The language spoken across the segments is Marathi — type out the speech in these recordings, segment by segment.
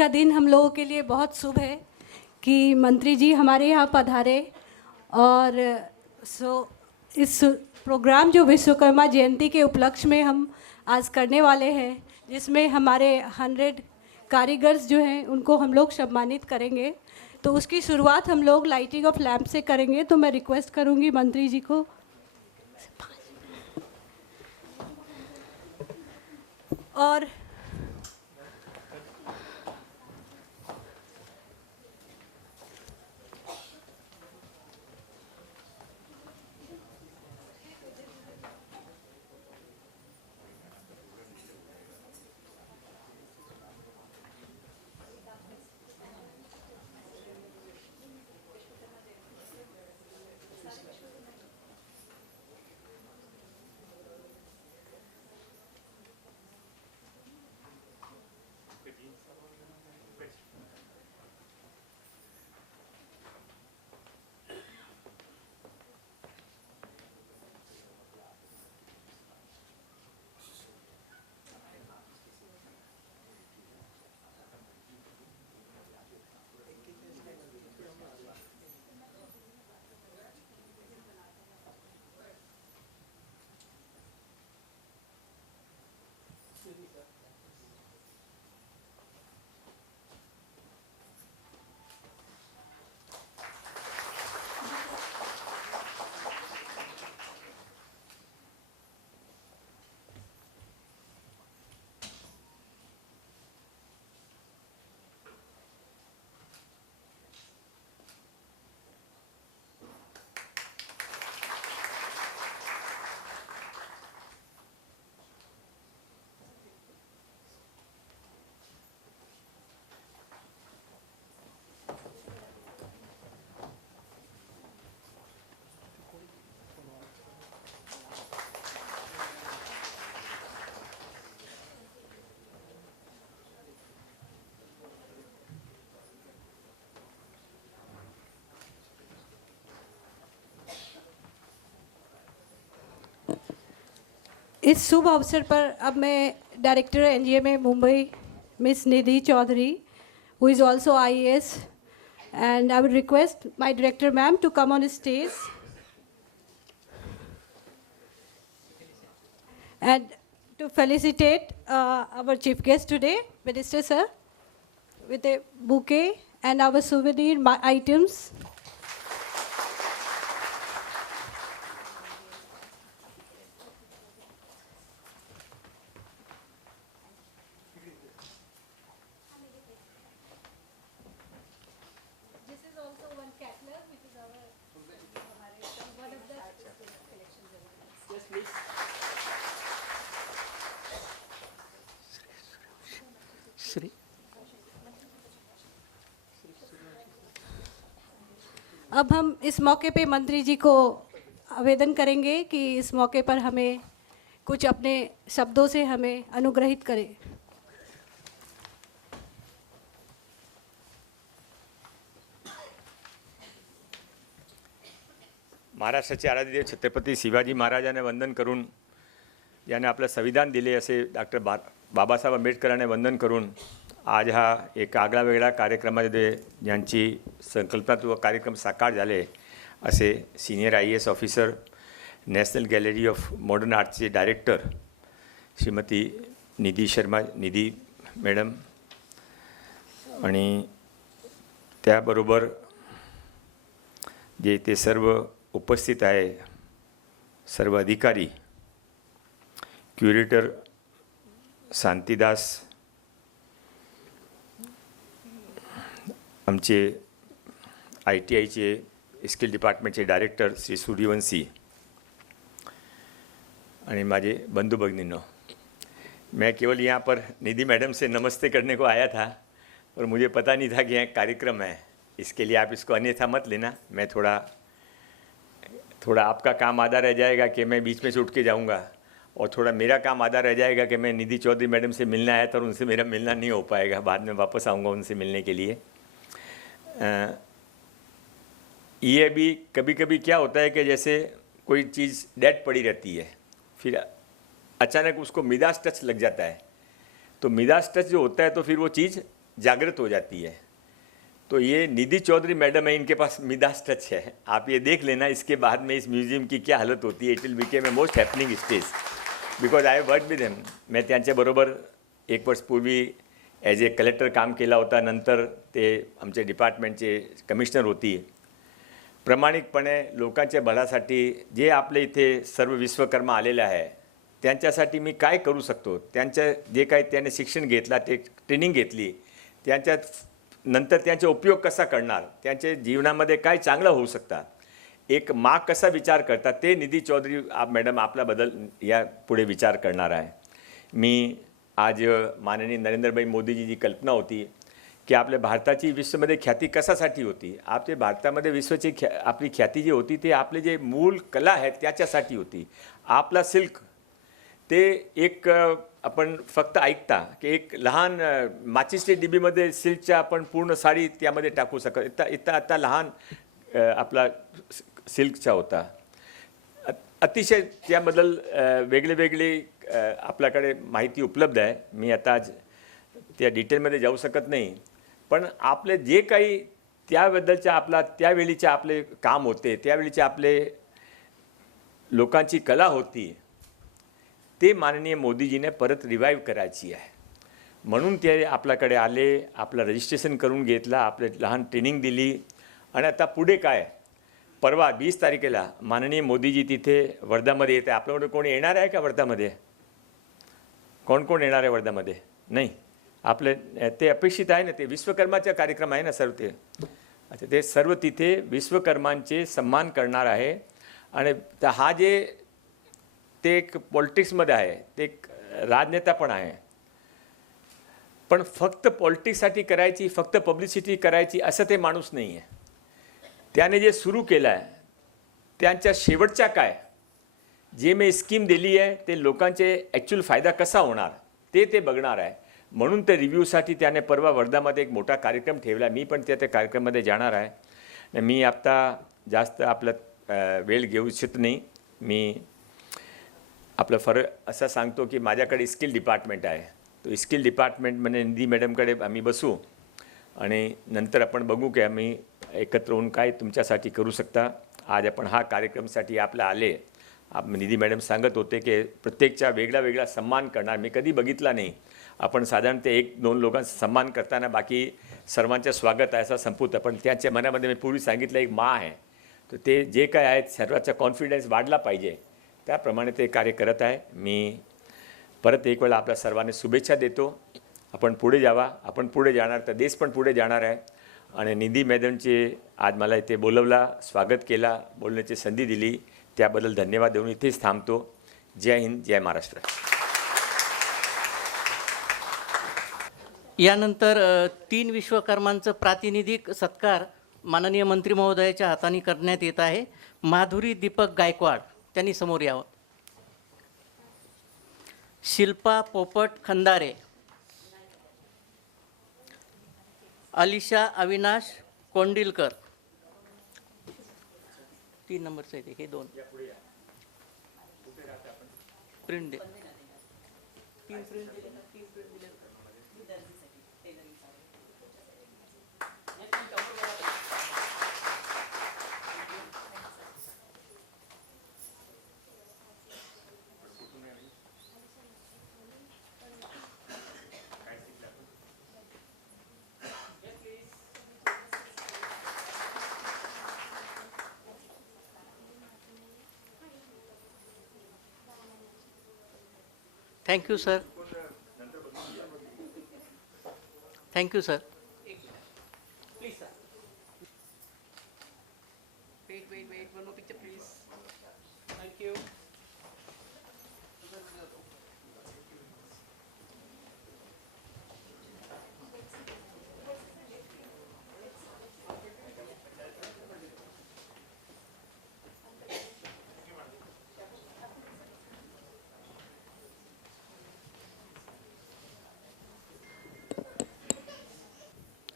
का दिन हम लोगों के लिए बहुत शुभ है कि मंत्री जी हमारे यहाँ पधारे और इस प्रोग्राम जो विश्वकर्मा जयंती के उपलक्ष्य में हम आज करने वाले हैं, जिसमें हमारे 100 कारीगर्स जो हैं उनको हम लोग सम्मानित करेंगे। तो उसकी शुरुआत हम लोग लाइटिंग ऑफ लैम्प से करेंगे। तो मैं रिक्वेस्ट करूँगी मंत्री जी को। और इस शुभ अवसर पर अब मैं director NGMA Mumbai miss Nidhi Chaudhary, who is also IAS, and I would request my director ma'am to come on stage and to felicitate our chief guest today, Minister sir, with a bouquet and our souvenir items. अब हम इस मौके पे मंत्री जी को आवेदन करेंगे कि इस मौके पर हमें कुछ अपने शब्दों से हमें अनुग्रहित करें। महाराष्ट्राचे आराध्य छत्रपती शिवाजी महाराजांना वंदन करून, ज्याने आपलं संविधान दिले असे डॉक्टर बाबासाहेब आंबेडकरांना वंदन करून आज हा एक आगळा वेगळा कार्यक्रमामध्ये ज्यांची संकल्पना व कार्यक्रम साकार झाले असे senior IAS officer, national gallery of modern आर्टचे डायरेक्टर श्रीमती निधी मॅडम, आणि त्याबरोबर जे ते सर्व उपस्थित आहे, सर्व अधिकारी, क्युरेटर शांतिदास, आमचे ITIचे स्किल डिपार्टमेंटचे डायरेक्टर श्री सूर्यवंशी, आणि माझे बंधु भगिनींनो, मैं केवल यहाँ पर निधि मैडम से नमस्ते करने को आया था, और मुझे पता नहीं था कि यहाँ कार्यक्रम है, इसके लिए आप इसको अन्यथा मत लेना। मैं थोड़ा आपका काम आधा रह जाएगा कि मैं बीच में से उठ के जाऊँगा, और थोड़ा मेरा काम आधा रह जाएगा कि मैं निधि चौधरी मैडम से मिलना आया था और उनसे मेरा मिलना नहीं हो पाएगा, बाद में वापस आऊँगा उनसे मिलने के लिए। ये भी कभी कभी क्या होता है कि जैसे कोई चीज़ डेड पड़ी रहती है, फिर अचानक उसको मिदास टच लग जाता है, तो मिदास टच जो होता है तो फिर वो चीज़ जागृत हो जाती है। तो ये निधि चौधरी मैडम है, इनके पास मिदास टच है। आप ये देख लेना इसके बाद में इस म्युझियम की क्या हालत होती है। It will became a most happening stage because I work with him. मी त्यांच्याबरोबर 1 वर्षपूर्वी ॲज ए कलेक्टर काम केला होता. नंतर ते आमच्या डिपार्टमेंटचे कमिशनर होती. प्रामाणिकपणे लोकांच्या भल्यासाठी जे आपले इथे सर्व विश्वकर्मा आलेले आहे त्यांच्यासाठी मी काय करू शकतो, त्यांच्या जे काही त्याने शिक्षण घेतला, ते ट्रेनिंग घेतली, त्यांच्या नंतर त्यांचा उपयोग कसा करणार, त्यांच्या जीवनामध्ये काय चांगलं होऊ शकतात, एक माँ कसा विचार करतात, ते निधी चौधरी मॅडम आपल्याबद्दल या पुढे विचार करणार आहे. मी आज माननीय नरेंद्रभाई मोदीजी जी कल्पना होती की आपल्या भारताची विश्वमध्ये ख्याती कशासाठी होती, आपल्या भारतामध्ये विश्वाची आपली ख्याती जी होती ते आपले जे मूळ कला आहेत त्याच्यासाठी होती. आपला सिल्क ते एक आपण फक्त ऐकता की एक लहान माचीसच्या डिबीमध्ये सिल्कच्या आपण पूर्ण साडी त्यामध्ये टाकू शकत. आता लहान आपला सिल्कचा होता. अतिशय त्याबद्दल वेगळे वेगळे आपल्याकडे माहिती उपलब्ध आहे. मी आता आज त्या डिटेलमध्ये जाऊ शकत नाही. पण आपले जे काही त्याबद्दलच्या आपला त्यावेळीचे आपले काम होते, त्यावेळीचे आपले लोकांची कला होती, ते माननीय मोदीजीने परत रिवाईव्ह करायची आहे. म्हणून ते आपल्याकडे आले, आपलं रजिस्ट्रेशन करून घेतला, आपले लहान ट्रेनिंग दिली. आणि आता पुढे काय, परवा 20 तारखेला माननीय मोदीजी तिथे वर्धामध्ये येते. आपल्याकडे कोणी येणार आहे का वर्धामध्ये? कोण कोण येणार आहे वर्धामध्ये? नाही. आपले ते अपेक्षित आहे ना, ते विश्वकर्माचा कार्यक्रम आहे ना सर्व ते. अच्छा, ते सर्व तिथे विश्वकर्मांचे सन्मान करणार आहे. आणि हा जे ते एक पॉलिटिक्समध्ये आहे, ते एक राजनेता पण आहे. पण फक्त पॉलिटिक्ससाठी करायची, फक्त पब्लिसिटी करायची असं ते माणूस नाही आहे. त्याने जे सुरू केलं आहे त्यांच्या शेवटच्या काय, जे मी स्कीम दिली आहे ते लोकांचे ॲक्च्युअल फायदा कसा होणार ते बघणार आहे. म्हणून ते रिव्ह्यूसाठी त्याने परवा वर्धामध्ये एक मोठा कार्यक्रम ठेवला. मी पण त्या कार्यक्रमामध्ये जाणार आहे. मी आता जास्त आपलं वेळ घेऊ इच्छित नाही. मी आपलं फरक असं सांगतो की माझ्याकडे स्किल डिपार्टमेंट आहे. तो स्किल डिपार्टमेंटमध्ये निधी मॅडमकडे आम्ही बसू आणि नंतर आपण बघू की आम्ही एकत्र होऊन काय तुमच्यासाठी करू शकता. आज आपण हा कार्यक्रमसाठी आपल्या आले. निधी मॅडम सांगत होते की प्रत्येकचा वेगळा वेगळा सन्मान करणार. मी कधी बघितला नाही. आपण साधारणतः 1-2 लोकांचा सन्मान करताना बाकी सर्वांचं स्वागत आहे असं संपवतं. पण त्यांच्या मनामध्ये मी पूर्वी सांगितलं एक माँ आहे. तर ते जे काय आहेत सर्वांचा कॉन्फिडन्स वाढला पाहिजे, त्याप्रमाणे ते कार्य करत आहे. मी परत एक वेळा आपल्या सर्वांना शुभेच्छा देतो. आपण पुढे जावा. आपण पुढे जाणार तर देश पण पुढे जाणार आहे. आणि निधी मॅडमचे आज मला इथे बोलवला, स्वागत केला, बोलण्याची संधी दिली, त्याबद्दल धन्यवाद देऊन इथेच थांबतो. जय हिंद, जय महाराष्ट्र. यानंतर 3 विश्वकर्मांचं प्रातिनिधिक सत्कार माननीय मंत्री महोदयाच्या हाताने करण्यात येत आहे. माधुरी दीपक गायकवाड त्यांनी समोर यावं. शिल्पा पोपट खंदारे, अलिशा अविनाश कोंडिलकर, 3 नंबरचं आहे हे 2 प्रिंट दे. 3 प्रिंट दिले. Thank you, sir. Thank you, sir. Please, sir. Wait. One more picture, please. Thank you.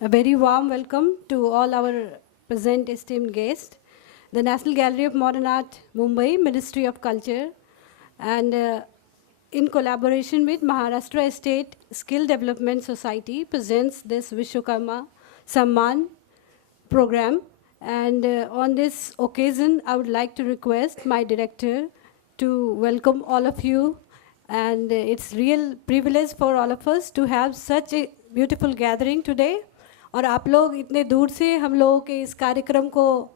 A very warm welcome to all our present esteemed guests. The National Gallery of Modern Art, Mumbai, Ministry of Culture, and in collaboration with Maharashtra State Skill Development Society, presents this Vishwakarma Samman program. And on this occasion, I would like to request my director to welcome all of you. And it's real privilege for all of us to have such a beautiful gathering today. और आप लोग इतने दूर से हम लोगों के इस कार्यक्रम को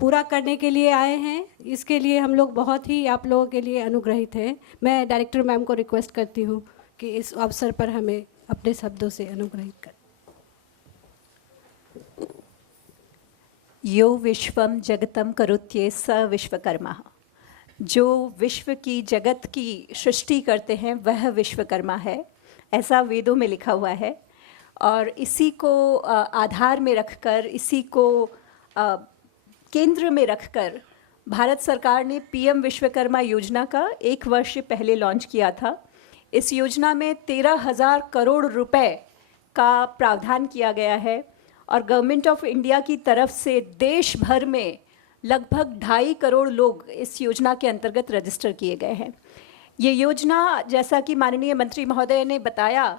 पूरा करने के लिए आए हैं, इसके लिए हम लोग बहुत ही आप लोगों के लिए अनुग्रहित हैं। मैं डायरेक्टर मैम को रिक्वेस्ट करती हूँ कि इस अवसर पर हमें अपने शब्दों से अनुग्रहित करें। यो विश्वम जगतम करुत्ये स विश्वकर्मा। जो विश्व की जगत की सृष्टि करते हैं वह विश्वकर्मा है, ऐसा वेदों में लिखा हुआ है। और इसी को आधार में रखकर, इसी को केंद्र में रखकर भारत सरकार ने पीएम विश्वकर्मा योजना का 1 वर्ष पहले लॉन्च किया था। इस योजना में 13,000 करोड़ रुपए का प्रावधान किया गया है और गवर्नमेंट ऑफ इंडिया की तरफ से देश भर में लगभग 2.5 करोड़ लोग इस योजना के अंतर्गत रजिस्टर किए गए हैं। ये योजना, जैसा कि माननीय मंत्री महोदय ने बताया,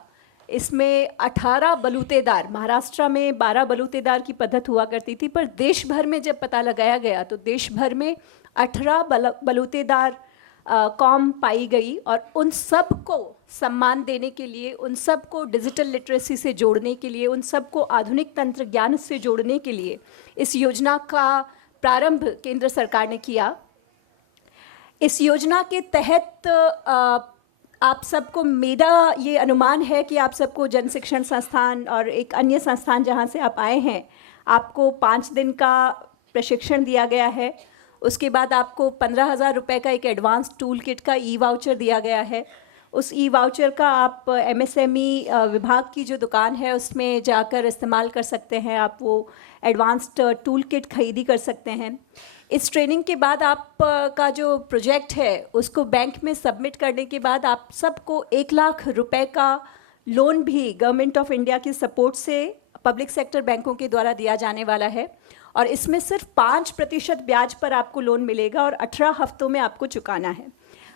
इसमें 18 बलूतेदार, महाराष्ट्र में 12 बलूतेदार की पद्धत हुआ करती थी, पर देश भर में जब पता लगाया गया तो देश भर में 18 बलूतेदार कॉम पाई गई। और उन सब को सम्मान देने के लिए, उन सब को डिजिटल लिटरेसी से जोड़ने के लिए, उन सब को आधुनिक तंत्र ज्ञान से जोड़ने के लिए इस योजना का प्रारंभ केंद्र सरकार ने किया। इस योजना के तहत आप सबको, मेरा ये अनुमान है कि आप सबको जन शिक्षण संस्थान और एक अन्य संस्थान जहाँ से आप आए हैं, आपको 5 दिन का प्रशिक्षण दिया गया है। उसके बाद आपको 15,000 रुपये का एक एडवांस टूल किट का ई वाउचर दिया गया है। उस ई वाउचर का आप एमएसएमई विभाग की जो दुकान है उसमें जाकर इस्तेमाल कर सकते हैं। आप वो एडवांस्ड टूल किट खरीदी कर सकते हैं। इस ट्रेनिंग के बाद आप का जो प्रोजेक्ट है उसको बैंक में सबमिट करने के बाद आप सबको 1 लाख रुपए का लोन भी गवर्नमेंट ऑफ इंडिया की सपोर्ट से पब्लिक सेक्टर बैंकों के द्वारा दिया जाने वाला है। और इसमें सिर्फ 5% ब्याज पर आपको लोन मिलेगा और 18 हफ्तों में आपको चुकाना है।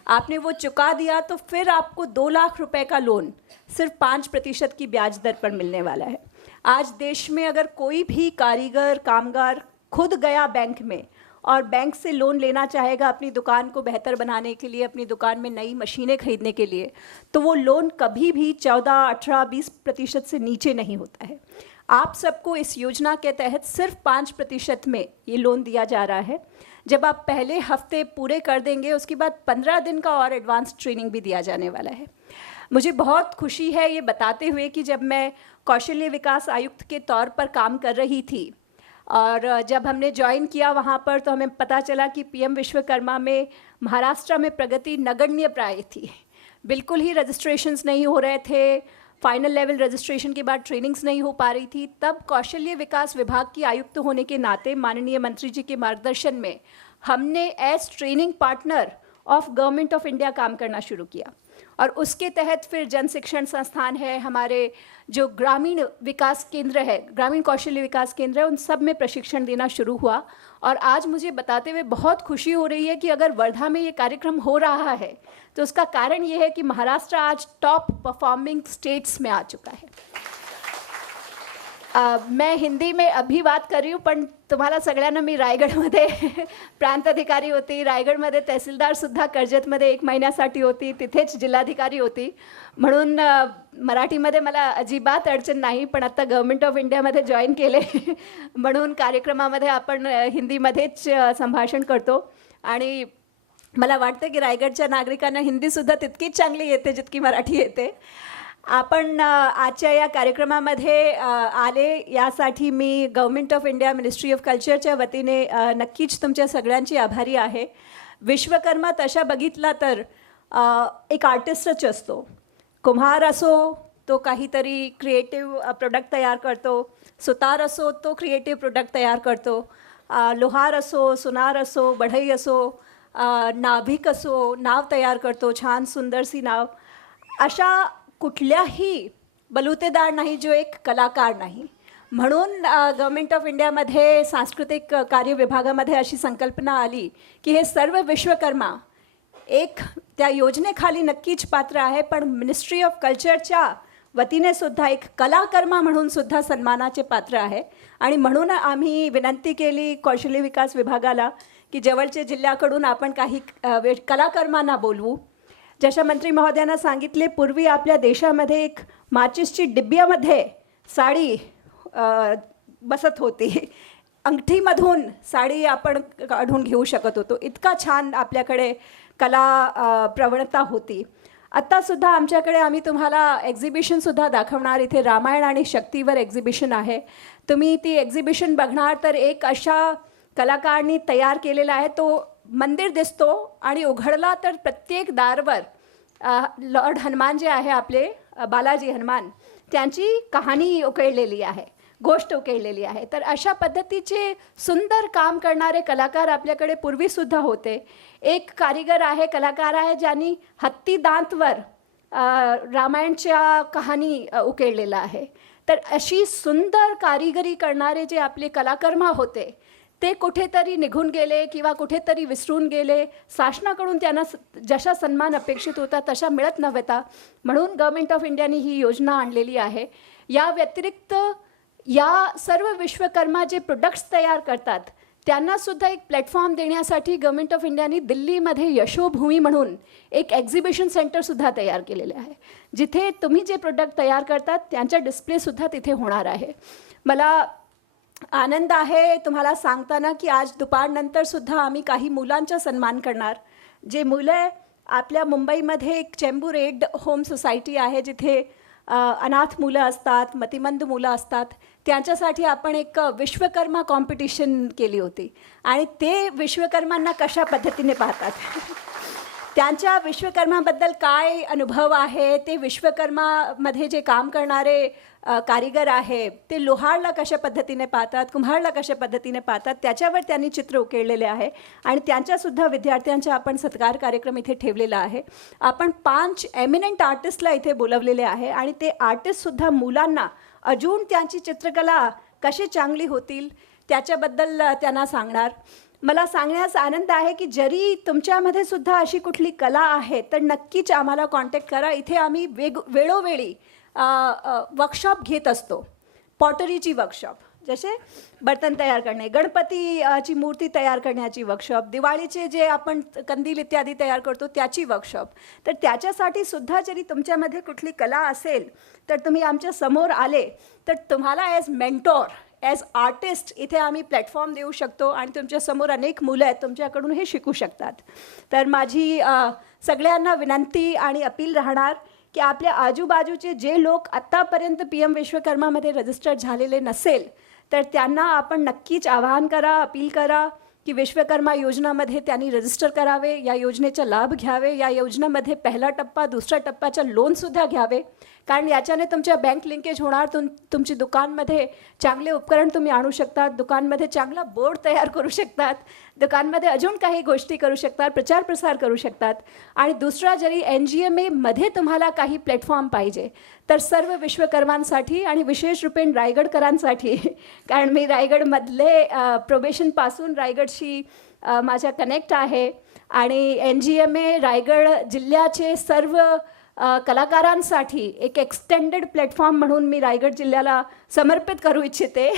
आपने वो चुका दिया तो फिर आपको 2 लाख रुपए का लोन सिर्फ 5% की ब्याज दर पर मिलने वाला है। आज देश में अगर कोई भी कारीगर, कामगार खुद गया बैंक में और बैंक से लोन लेना चाहेगा अपनी दुकान को बेहतर बनाने के लिए, अपनी दुकान में नई मशीनें खरीदने के लिए, तो वो लोन कभी भी 14, 18, 20% से नीचे नहीं होता है। आप सबको इस योजना के तहत सिर्फ 5% में ये लोन दिया जा रहा है। जब आप पहले हफ्ते पूरे कर देंगे उसके बाद 15 दिन का और एडवांस ट्रेनिंग भी दिया जाने वाला है। मुझे बहुत खुशी है ये बताते हुए कि जब मैं कौशल्य विकास आयुक्त के तौर पर काम कर रही थी और जब हमने ज्वाइन किया वहाँ पर, तो हमें पता चला कि पीएम विश्वकर्मा में महाराष्ट्र में प्रगति नगण्य प्राय थी। बिल्कुल ही रजिस्ट्रेशंस नहीं हो रहे थे, फाइनल लेवल रजिस्ट्रेशन के बाद ट्रेनिंग्स नहीं हो पा रही थी। तब कौशल्य विकास विभाग की आयुक्त होने के नाते माननीय मंत्री जी के मार्गदर्शन में हमने as training partner of government of India काम करना शुरू किया। और उसके तहत फिर जन शिक्षण संस्थान है, हमारे जो ग्रामीण विकास केंद्र है, ग्रामीण कौशल्य विकास केंद्र है, उन सब में प्रशिक्षण देना शुरू हुआ। और आज मुझे बताते हुए बहुत खुशी हो रही है कि अगर वर्धा में ये कार्यक्रम हो रहा है तो उसका कारण ये है कि महाराष्ट्र आज टॉप परफॉर्मिंग स्टेट्स में आ चुका है। मैं हिंदी में अभी बात कर रही हूँ, पण तुम्हाला सगळ्यांना मी रायगडमध्ये प्रांत अधिकारी होती, रायगडमध्ये तहसीलदारसुद्धा कर्जतमध्ये 1 महिन्यासाठी होती, तिथेच जिल्हाधिकारी होती, म्हणून मराठीमध्ये मला अजिबात अडचण नाही। पण आता गव्हर्नमेंट ऑफ इंडियामध्ये जॉईन केले म्हणून कार्यक्रमामध्ये आपण हिंदीमध्येच संभाषण करतो। आणि मला वाटतं की रायगडच्या नागरिकांना हिंदीसुद्धा तितकीच चांगली येते जितकी मराठी येते। आपण आजच्या या कार्यक्रमामध्ये आले यासाठी मी government of India, ministry of कल्चरच्या वतीने नक्कीच तुमच्या सगळ्यांची आभारी आहे। विश्वकर्मा तशा बघितला तर एक आर्टिस्टच असतो। कुम्हार असो तो काहीतरी क्रिएटिव्ह प्रोडक्ट तयार करतो, सुतार असो तो क्रिएटिव्ह प्रोडक्ट तयार करतो, लोहार असो, सुनार असो, बढई असो, नाभिक असो, नाव तयार करतो, छान सुंदरशी नाव। अशा कुठल्याही बलुतेदार नाही जो एक कलाकार नाही। म्हणून गव्हर्नमेंट ऑफ इंडियामध्ये सांस्कृतिक कार्य विभागामध्ये अशी संकल्पना आली की हे सर्व विश्वकर्मा एक त्या योजनेखाली नक्कीच पात्र आहे, पण मिनिस्ट्री ऑफ कल्चरच्या वतीने सुद्धा एक कलाकर्मा म्हणून सुद्धा सन्मानाचे पात्र आहे. आणि म्हणून आम्ही विनंती केली कौशल्य विकास विभागाला की जवळच्या जिल्ह्याकडून आपण काही कलाकर्मांना बोलवू. जशा मंत्री महोदयांना सांगितले, पूर्वी आपल्या देशामध्ये एक माचिसची डिब्यामध्ये साडी बसत होती, अंगठीमधून साडी आपण काढून घेऊ शकत होतो. इतका छान आपल्याकडे कला प्रवणता होती. आत्तासुद्धा आमच्याकडे आम्ही तुम्हाला एक्झिबिशनसुद्धा दाखवणार. इथे रामायण आणि शक्तीवर एक्झिबिशन आहे. तुम्ही ती एक्झिबिशन बघणार तर एक अशा कलाकारांनी तयार केलेला आहे, तो मंदिर दिसतो आणि उघडला तर प्रत्येक दारवर लॉर्ड हनुमान जे आहे आपले बालाजी हनुमान, त्यांची कहाणी उकेळलेली आहे, गोष्ट उकेळलेली आहे. तर अशा पद्धतीचे सुंदर काम करणारे कलाकार आपल्याकडे पूर्वीसुद्धा होते. एक कारीगर आहे, कलाकार आहे, ज्यांनी हत्ती दांतवर रामायणच्या कहाणी उकेळलेला आहे. तर अशी सुंदर कारिगिरी करणारे जे आपले कलाकर्मा होते ते कुठेतरी निघून गेले किंवा कुठेतरी विसरून गेले. शासनाकडून त्यांना जसा सन्मान अपेक्षित होता तसा मिळत नव्हता. म्हणून गव्हर्मेंट ऑफ इंडियाने ही योजना आणलेली आहे. या व्यतिरिक्त या सर्व विश्वकर्मा जे प्रोडक्ट्स तयार करतात त्यांनासुद्धा एक प्लॅटफॉर्म देण्यासाठी गव्हर्मेंट ऑफ इंडियाने दिल्लीमध्ये यशोभूमी म्हणून एक एक्झिबिशन सेंटरसुद्धा तयार केलेले आहे, जिथे तुम्ही जे प्रोडक्ट तयार करतात त्यांचा डिस्प्लेसुद्धा तिथे होणार आहे. मला आनंद आहे तुम्हाला सांगताना की आज दुपारनंतरसुद्धा आम्ही काही मुलांचा सन्मान करणार. जे मुलं आपल्या मुंबईमध्ये एक चेंबूर एड होम सोसायटी आहे, जिथे अनाथ मुलं असतात, मतिमंद मुलं असतात, त्यांच्यासाठी आपण एक विश्वकर्मा कॉम्पिटिशन केली होती. आणि ते विश्वकर्मांना कशा पद्धतीने पाहतात, त्यांच्या विश्वकर्माबद्दल काय अनुभव आहे, ते विश्वकर्मामध्ये जे काम करणारे कारीगर आहे ते लोहारला कशा पद्धतीने पाहतात, कुंभारला कशा पद्धतीने पाहतात, त्याच्यावर त्यांनी चित्र उकेळलेले आहे. आणि त्यांच्यासुद्धा विद्यार्थ्यांचा आपण सत्कार कार्यक्रम इथे ठेवलेला आहे. आपण 5 एमिनंट आर्टिस्टला इथे बोलवलेले आहे आणि ते आर्टिस्टसुद्धा मुलांना अजून त्यांची चित्रकला कशी चांगली होतील त्याच्याबद्दल त्यांना सांगणार. मला सांगण्यास आनंद आहे की जरी तुमच्यामध्ये सुद्धा अशी कुठली कला आहे तर नक्कीच आम्हाला कॉन्टॅक्ट करा. इथे आम्ही वेळोवेळी वर्कशॉप घेत असतो. पॉटरीची वर्कशॉप, जसे बर्तन तयार करणे, गणपतीची मूर्ती तयार करण्याची वर्कशॉप, दिवाळीचे जे आपण कंदील इत्यादी तयार करतो त्याची वर्कशॉप. तर त्याच्यासाठी सुद्धा जरी तुमच्यामध्ये कुठली कला असेल तर तुम्ही आमच्या समोर आले तर तुम्हाला ॲज मेंटॉर, ॲज आर्टिस्ट इथे आम्ही प्लॅटफॉर्म देऊ शकतो आणि तुमच्यासमोर अनेक मुलं आहेत, तुमच्याकडून हे शिकू शकतात. तर माझी सगळ्यांना विनंती आणि अपील राहणार की आपल्या आजूबाजूचे जे लोक आत्तापर्यंत PM विश्वकर्मामध्ये रजिस्टर्ड झालेले नसेल तर त्यांना आपण नक्कीच आवाहन करा, अपील करा की विश्वकर्मा योजनामध्ये त्यांनी रजिस्टर करावे, या योजनेचा लाभ घ्यावे. या योजनेमध्ये पहिला टप्पा, दुसरा टप्प्याचा लोनसुद्धा घ्यावे, कारण याच्याने तुमच्या बँक लिंकेज होणार. तुमची दुकानमध्ये चांगले उपकरण तुम्ही आणू शकतात, दुकानमध्ये चांगला बोर्ड तयार करू शकतात, दुकानमध्ये अजून काही गोष्टी करू शकतात, प्रचार प्रसार करू शकतात. आणि दुसरा, जरी NGMAमध्ये तुम्हाला काही प्लॅटफॉर्म पाहिजे तर सर्व विश्वकर्मांसाठी आणि विशेष रूपेण रायगडकरांसाठी, कारण मी रायगडमधले प्रोबेशनपासून रायगडशी माझा कनेक्ट आहे आणि NGMA रायगड जिल्ह्याचे सर्व कलाकारांसाठी एक एक्सटेंडेड प्लॅटफॉर्म म्हणून मी रायगड जिल्ह्याला समर्पित करू इच्छिते.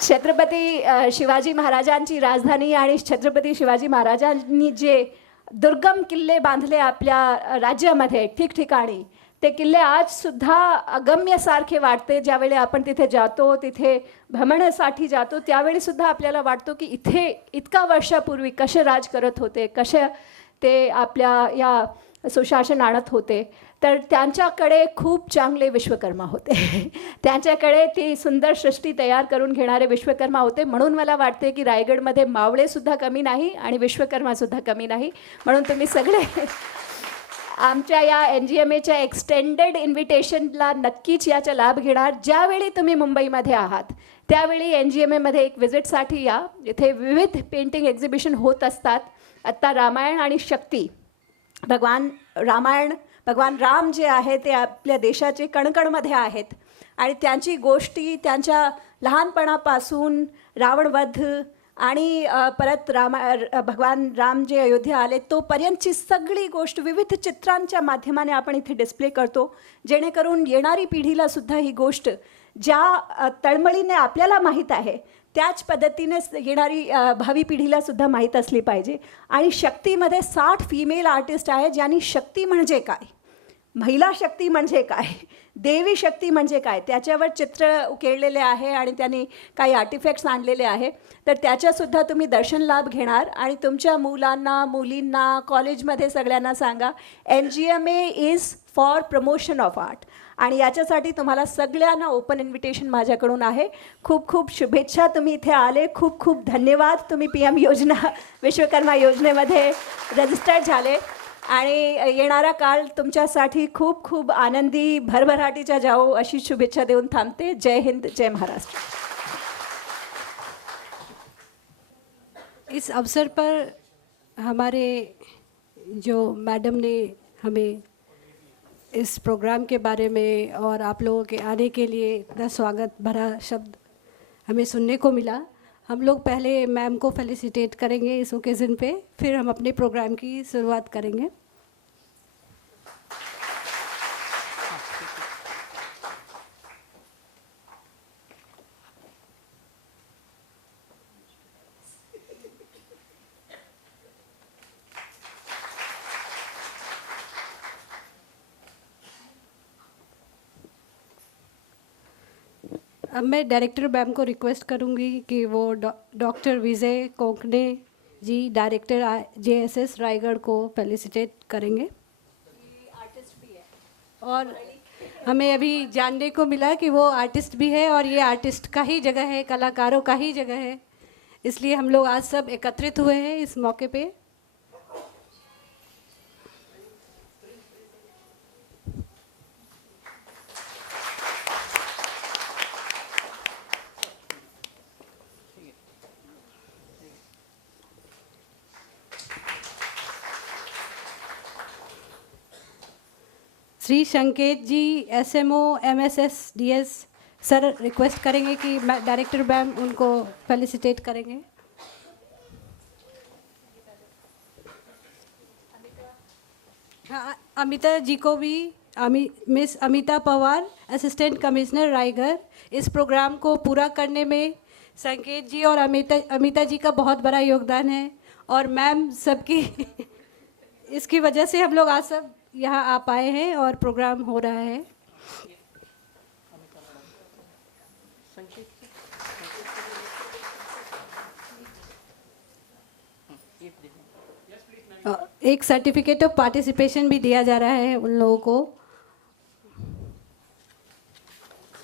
छत्रपती शिवाजी महाराजांची राजधानी आणि छत्रपती शिवाजी महाराजांनी जे दुर्गम किल्ले बांधले आपल्या राज्यामध्ये ठिकठिकाणी, ते किल्ले आजसुद्धा अगम्यसारखे वाटते. ज्यावेळी आपण तिथे जातो, तिथे भ्रमणासाठी जातो, त्यावेळीसुद्धा आपल्याला वाटतो की इथे इतका वर्षापूर्वी कसे राज करत होते, कसे ते आपल्या या सुशासन आणत होते. तर त्यांच्याकडे खूप चांगले विश्वकर्मा होते. त्यांच्याकडे ती सुंदर सृष्टी तयार करून घेणारे विश्वकर्मा होते. म्हणून मला वाटते की रायगडमध्ये मावळेसुद्धा कमी नाही आणि विश्वकर्मासुद्धा कमी नाही. म्हणून तुम्ही सगळे आमच्या या NGMAच्या एक्सटेंडेड इन्व्हिटेशनला नक्कीच याचा लाभ घेणार. ज्यावेळी तुम्ही मुंबईमध्ये आहात त्यावेळी NGMAमध्ये एक व्हिजिटसाठी या. इथे विविध पेंटिंग एक्झिबिशन होत असतात. आत्ता रामायण आणि शक्ती, भगवान राम जे आहे ते आपल्या देशाचे कणकणमध्ये आहेत आणि त्यांची गोष्टी, त्यांच्या लहानपणापासून रावणवध आणि परत भगवान राम जे अयोध्या आले तोपर्यंतची सगळी गोष्ट विविध चित्रांच्या माध्यमाने आपण इथे डिस्प्ले करतो, जेणेकरून येणारी पिढीला सुद्धा ही गोष्ट ज्या तळमळीने आपल्याला माहीत आहे त्याच पद्धतीने येणारी भावी पिढीला सुद्धा माहीत असली पाहिजे. आणि शक्तीमध्ये 60 फीमेल आर्टिस्ट आहेत, ज्यांनी शक्ती म्हणजे काय, महिला शक्ती म्हणजे काय, देवी शक्ती म्हणजे काय त्याच्यावर चित्र उकेळलेले आहे आणि त्यांनी काही आर्टिफॅक्ट्स आणलेले आहे. तर त्याच्यासुद्धा तुम्ही दर्शन लाभ घेणार आणि तुमच्या मुलांना मुलींना कॉलेजमध्ये सगळ्यांना सांगा NGMA is for promotion of art. आणि याच्यासाठी तुम्हाला सगळ्यांना ओपन इन्व्हिटेशन माझ्याकडून आहे. खूप खूप शुभेच्छा, तुम्ही इथे आले, खूप खूप धन्यवाद. तुम्ही PM योजना विश्वकर्मा योजनेमध्ये रजिस्टर्ड झाले आणि येणारा काळ तुमच्यासाठी खूप खूप आनंदी भरभराटीचा जाओ अशी शुभेच्छा देऊन थांबते. जय हिंद, जय महाराष्ट्र. इस अवसर पर हमारे जो मैडम ने हमें इस प्रोग्राम के बारे में और आप लोगों के आने के लिए इतना स्वागत भरा शब्द हमें सुनने को मिला. हम लोग पहले मैम को फेलिसिटेट करेंगे इस ओकेज़न पे, फिर हम अपने प्रोग्राम की शुरुआत करेंगे. अब मैं डायरेक्टर मैम को रिक्वेस्ट करूंगी कि वो डॉक्टर विजय कोंकणे जी डायरेक्टर JSS रायगढ़ को फेलिसिटेट करेंगे. और हमें अभी जानने को मिला कि वो आर्टिस्ट भी है और ये आर्टिस्ट का ही जगह है, कलाकारों का ही जगह है, इसलिए हम लोग आज सब एकत्रित हुए हैं इस मौके पे. श्री संकेत जी SMO MSS DS sir request करेंगे कि डायरेक्टर मैम उनको फेलिसिटेट करेंगे. हाँ, अमिता जी को भी, miss Amita Pawar assistant commissioner Raigad, इस प्रोग्राम को पूरा करने में संकेत जी और अमिता जी का बहुत बड़ा योगदान है और मैम सबकी इसकी वजह से हम लोग आज सब यहाँ आ पाए हैं और प्रोग्राम हो रहा है. एक सर्टिफिकेट ऑफ पार्टिसिपेशन भी दिया जा रहा है उन लोगों को.